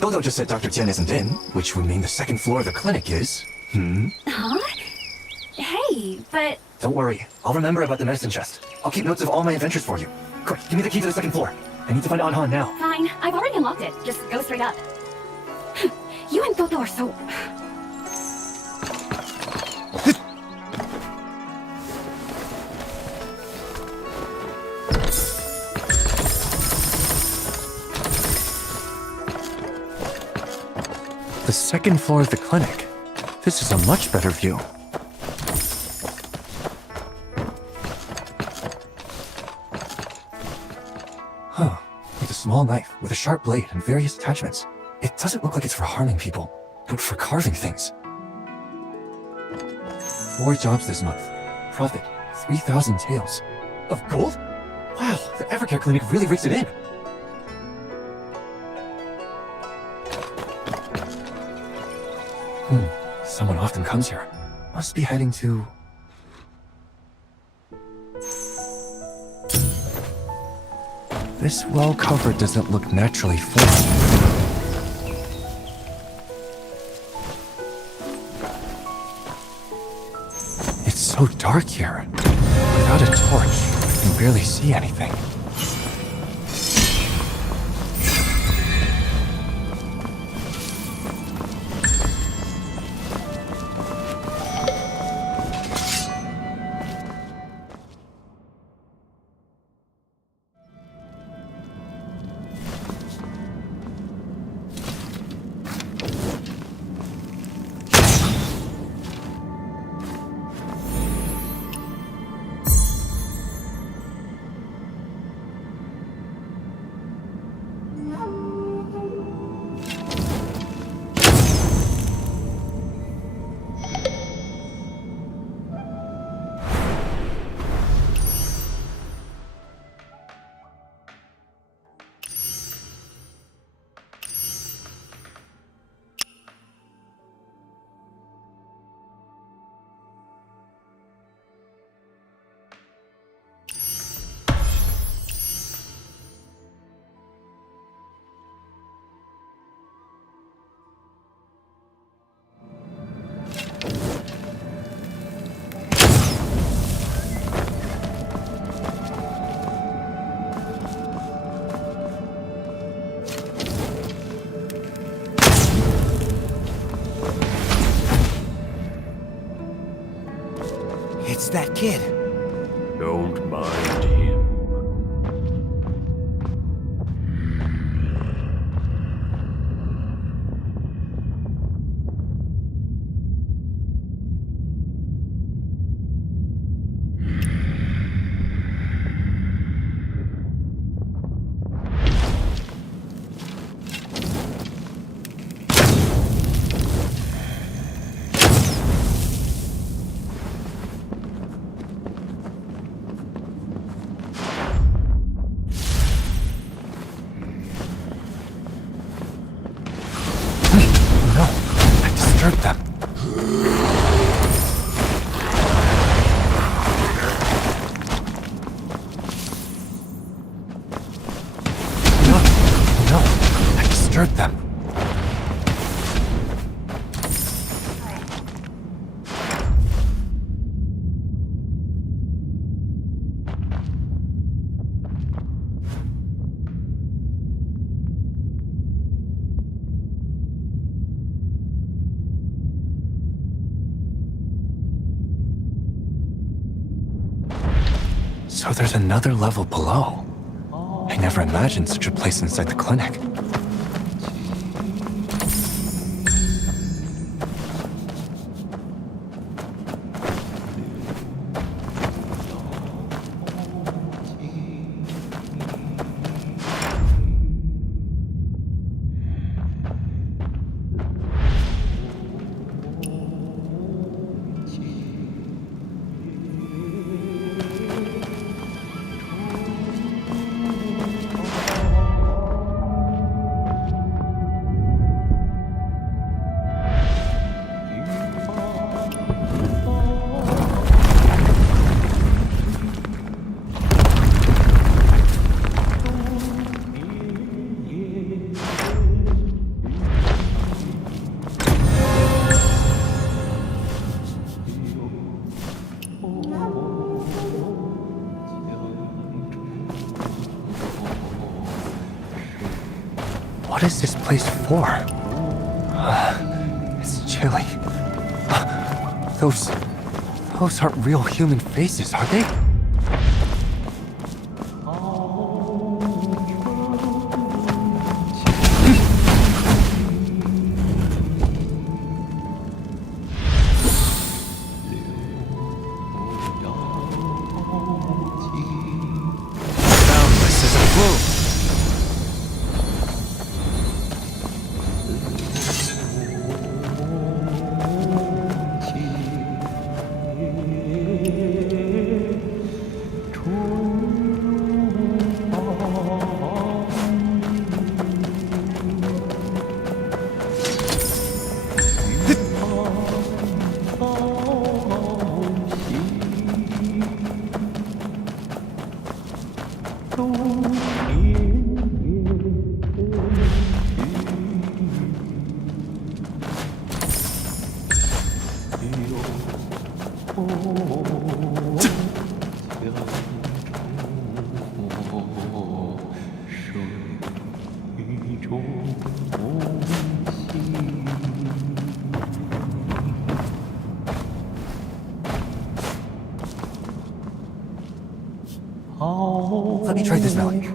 Dodo just said Dr. Tian isn't in, which would mean the second floor of the clinic is... Huh? Hey, but... Don't worry. I'll remember about the medicine chest. I'll keep notes of all my adventures for you. Quick, give me the key to the second floor. I need to find Aunt Han now. Fine, I've already unlocked it. Just go straight up. You and Dodo are so... second floor of the clinic. This is a much better view. Huh. With a small knife, with a sharp blade and various attachments. It doesn't look like it's for harming people, but for carving things. 4 jobs this month. Profit, 3,000 taels. Of gold? Wow, the Evercare clinic really rakes it in. Someone often comes here. Must be heading to... This well cover doesn't look naturally formed. It's so dark here. Without a torch, I can barely see anything. It's that kid. Don't mind him. Hurt them. No, I disturbed them. So there's another level below. I never imagined such a place inside the clinic. What is this place for? It's chilly. Those aren't real human faces, are they? Let me try this melody.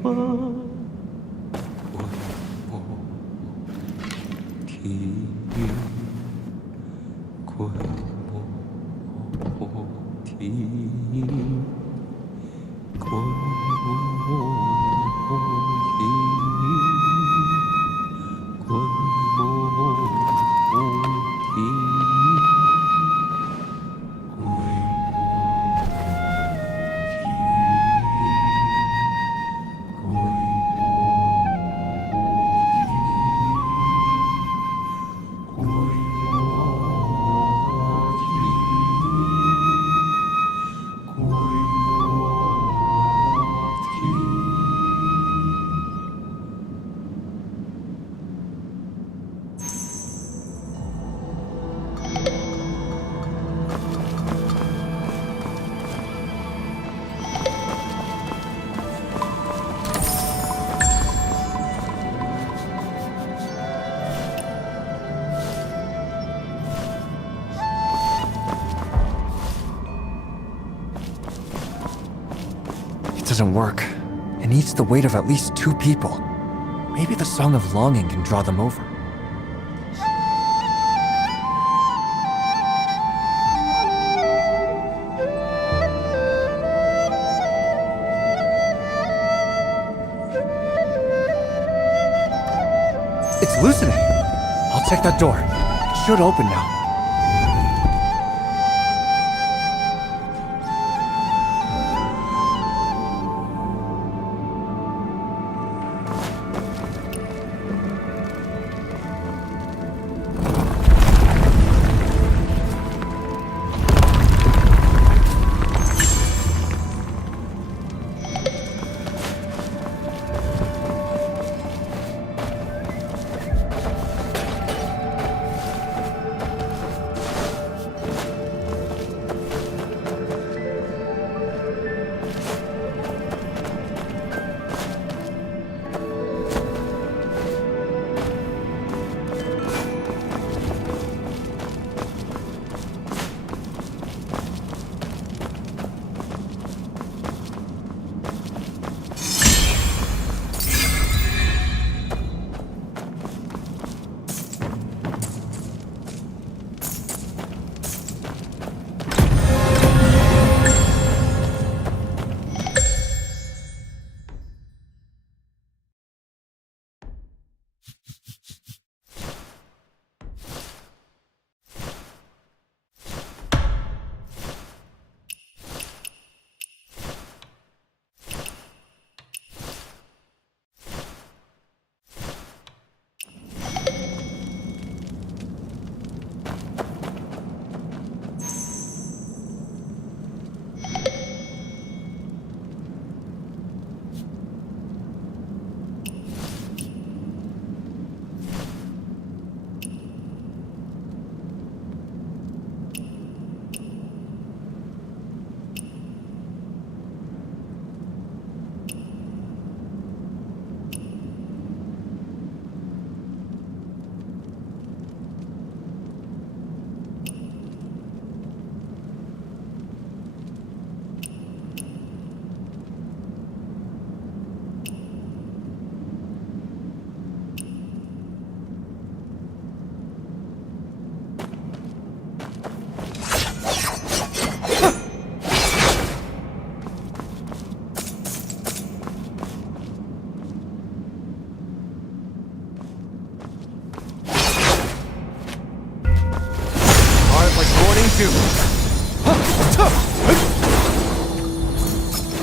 Doesn't work. It needs the weight of at least 2 people. Maybe the Song of Longing can draw them over. It's loosening. I'll check that door. It should open now.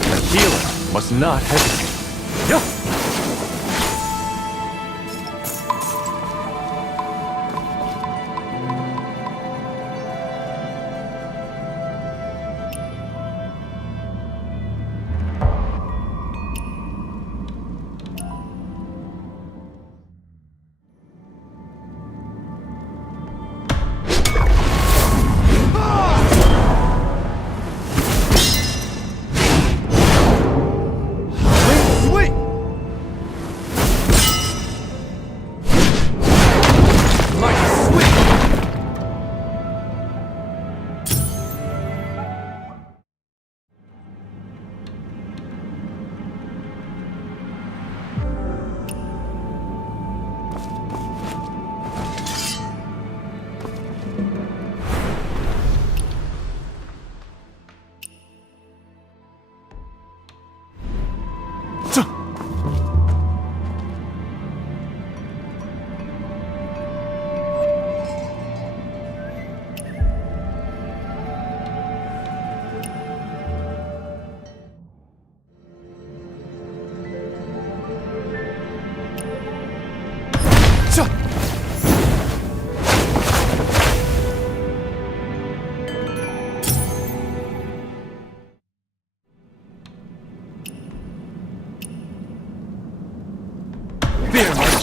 The healer must not hesitate.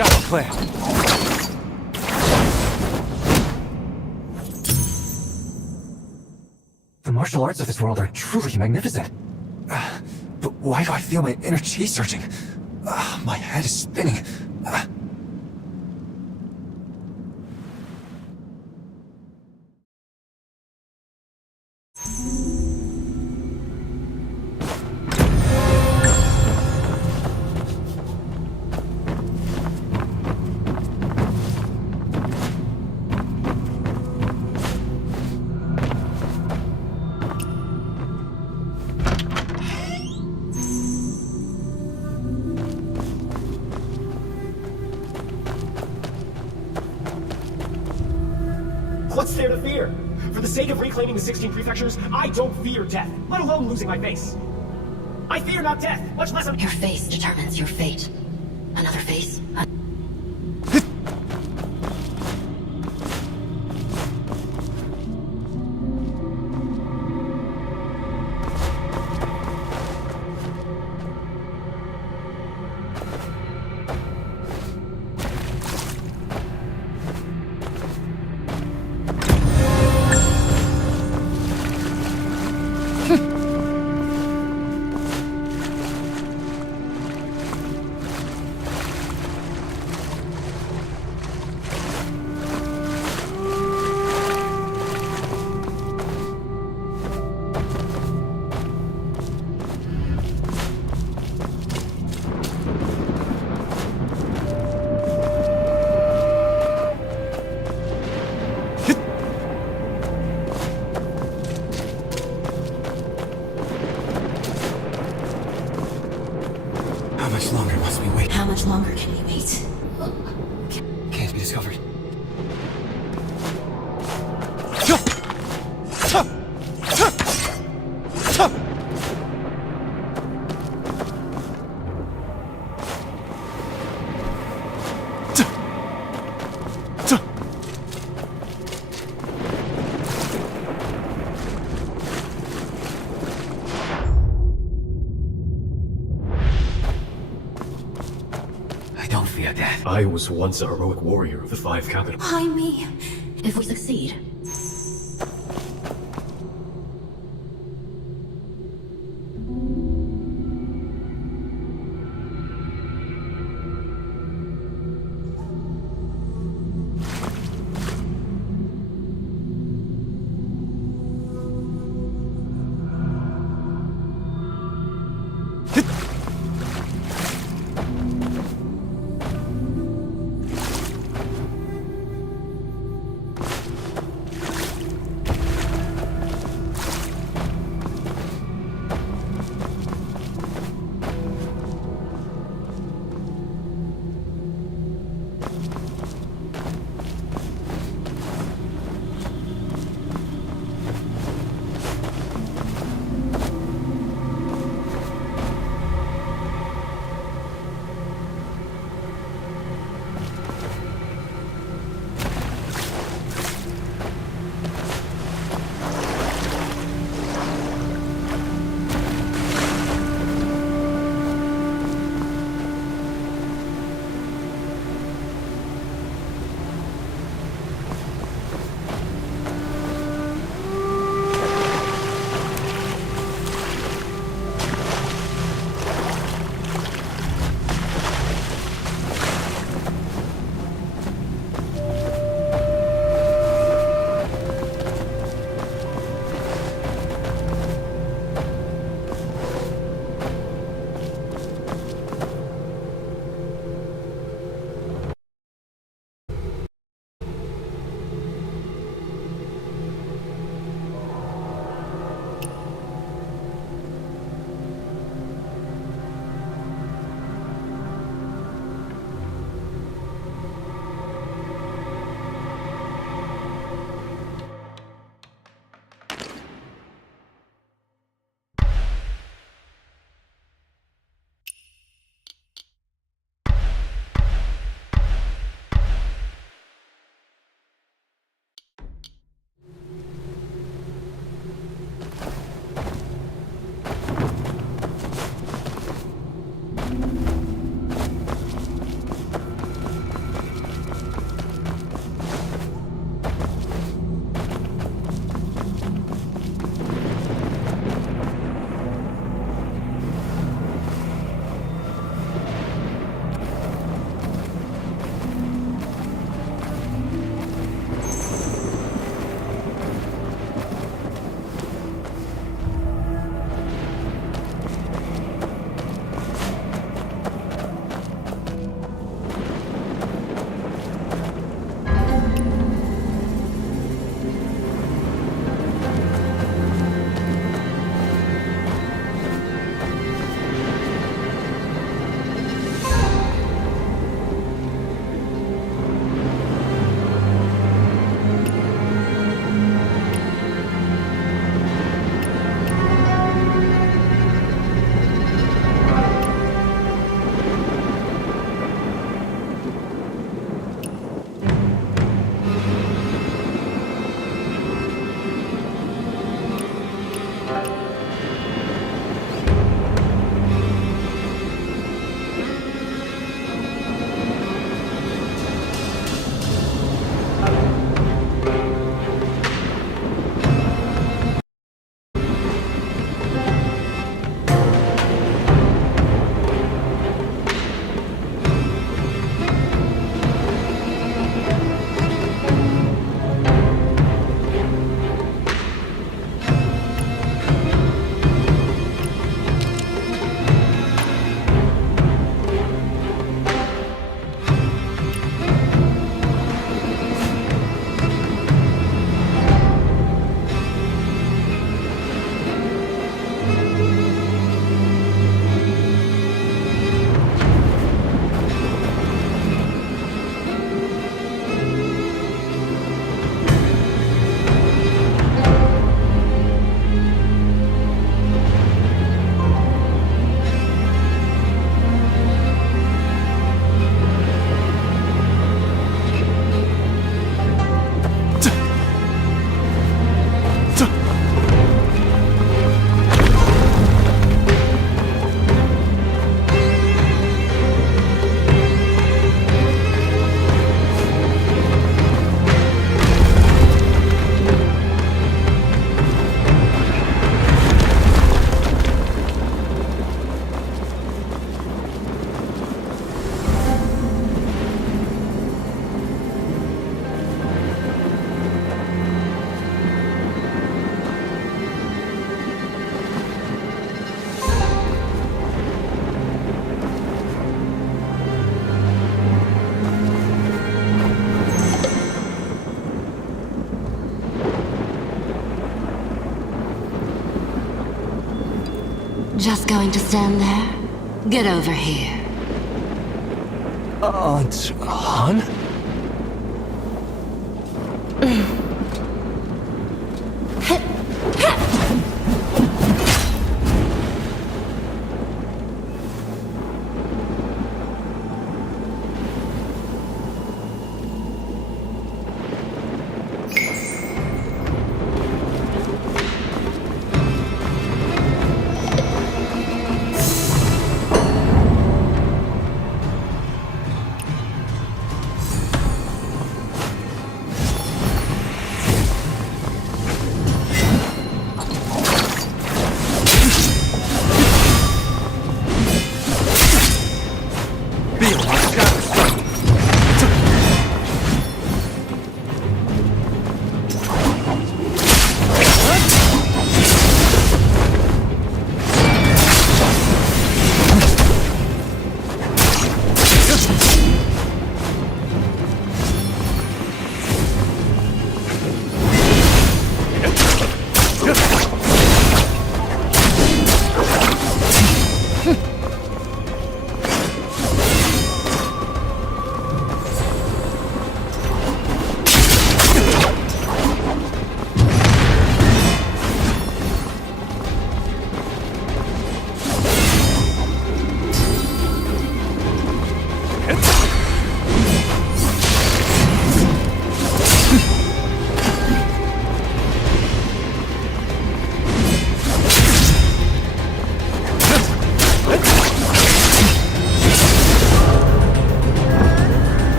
shallow plan. The martial arts of this world are truly magnificent. But why do I feel my inner chi surging? My head is spinning. What's there to fear? For the sake of reclaiming the 16 prefectures, I don't fear death, let alone losing my face. I fear not death, much less Your face determines your fate. Another face. How much longer can we wait? Can't be discovered. I was once a heroic warrior of the 5 capitals. Why me? If we succeed, Just going to stand there? Get over here. Aunt Han?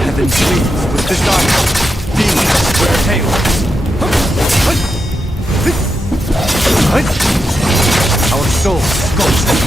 Heaven bleeds with desire. Demons wear tails. Our souls sculpt and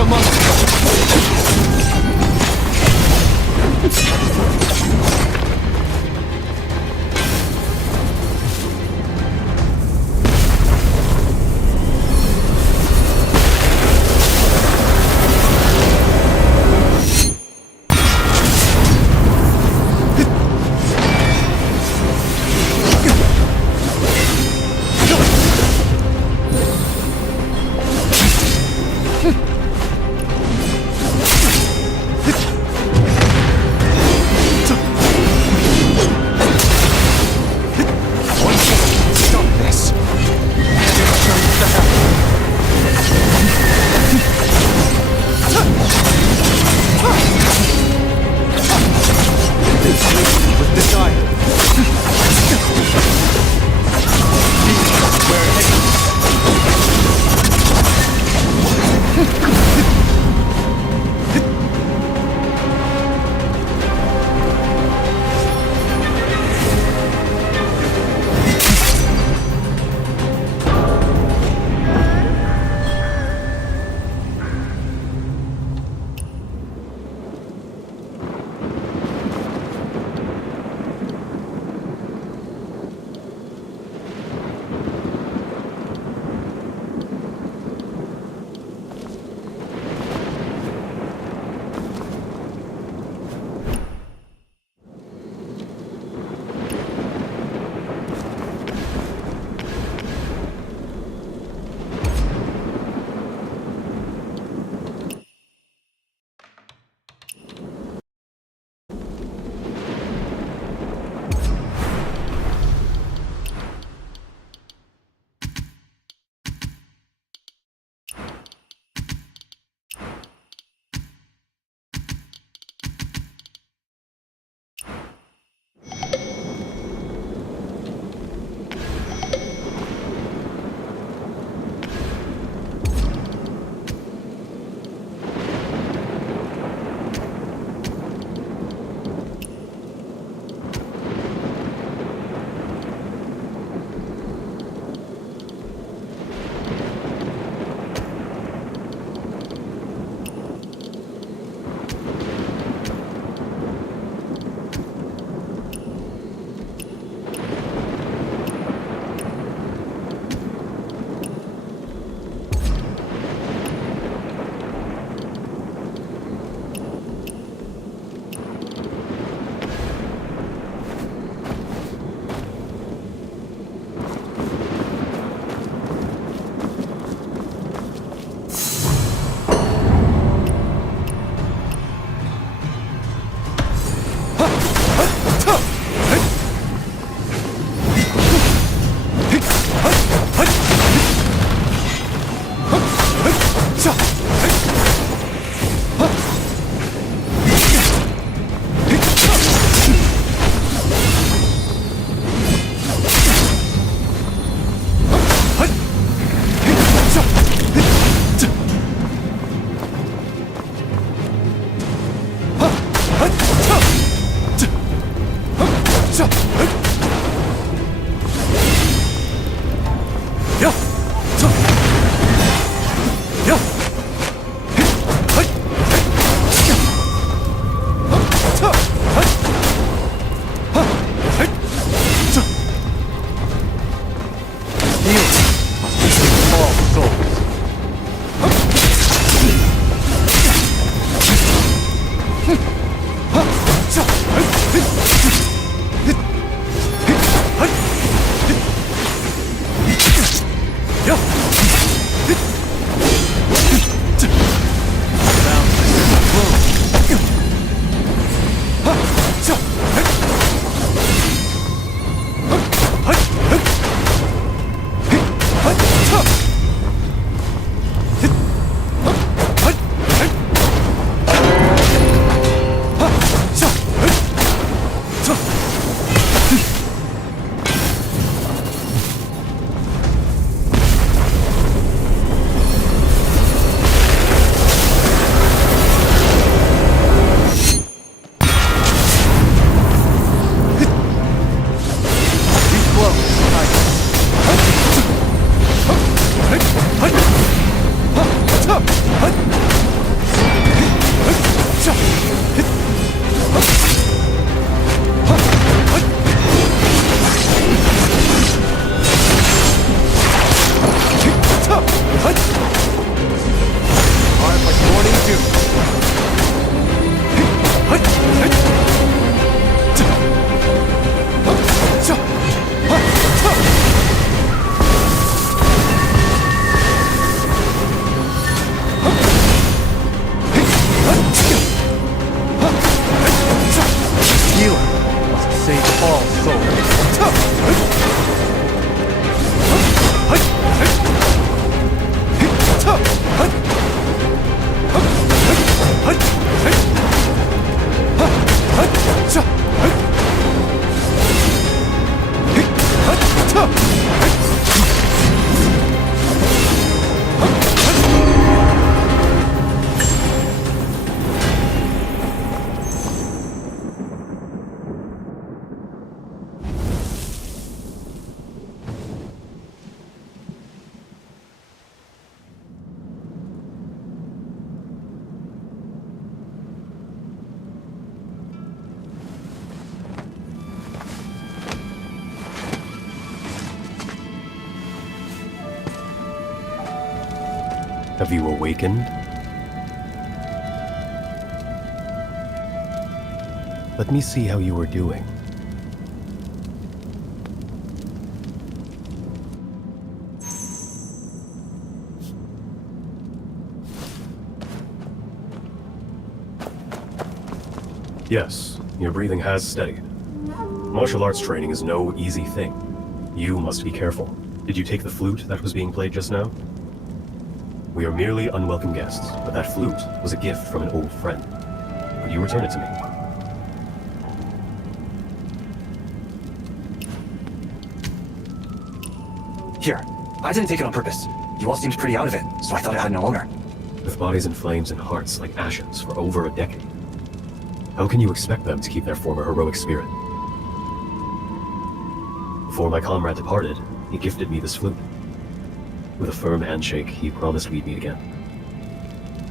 Ugh! Hard like morning dew. Healer must save all souls. Have you awakened? Let me see how you are doing. Yes, your breathing has steadied. Martial arts training is no easy thing. You must be careful. Did you take the flute that was being played just now? We are merely unwelcome guests, but that flute was a gift from an old friend. Could you return it to me? Here, I didn't take it on purpose. You all seemed pretty out of it, so I thought I had no owner. With bodies in flames and hearts like ashes for over a decade, how can you expect them to keep their former heroic spirit? Before my comrade departed, he gifted me this flute. With a firm handshake, he promised we'd meet again.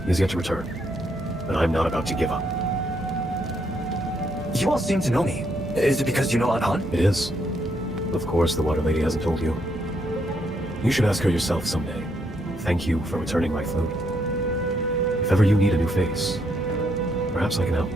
He has yet to return, but I'm not about to give up. You all seem to know me. Is it because you know An? It is. Of course, the Water Lady hasn't told you. You should ask her yourself someday. Thank you for returning my flute. If ever you need a new face, perhaps I can help.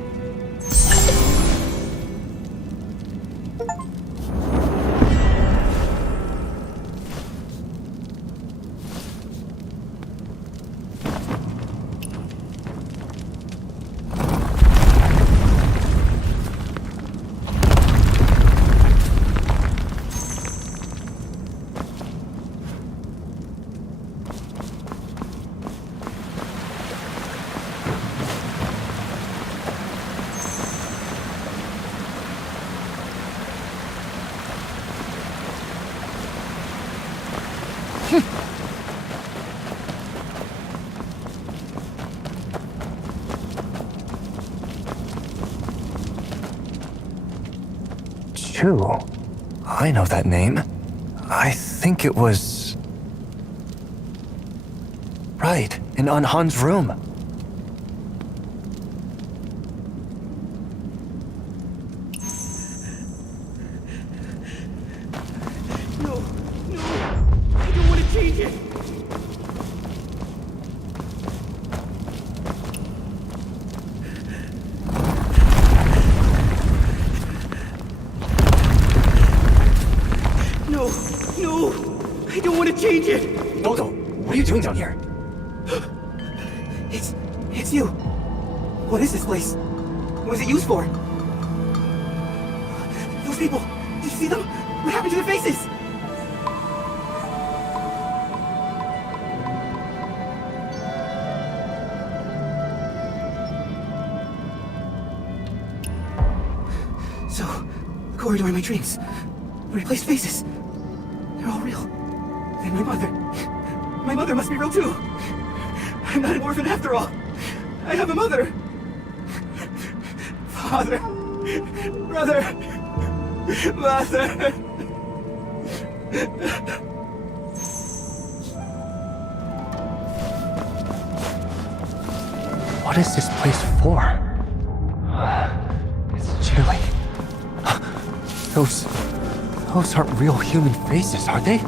Chu. I know that name. I think it was... Right, in Anhan's room. No, I don't want to change it. No, I don't want to change it. Nodo, what are you doing down here? It's you. What is this place? What is it used for? Those people, did you see them? What happened to their faces? So, the corridor in my dreams replaced faces. They're all real. Then my mother must be real too. I'm not an orphan after all. I have a mother. Father. Brother. Mother. What is this place for? It's chilly. Those aren't real human faces, are they?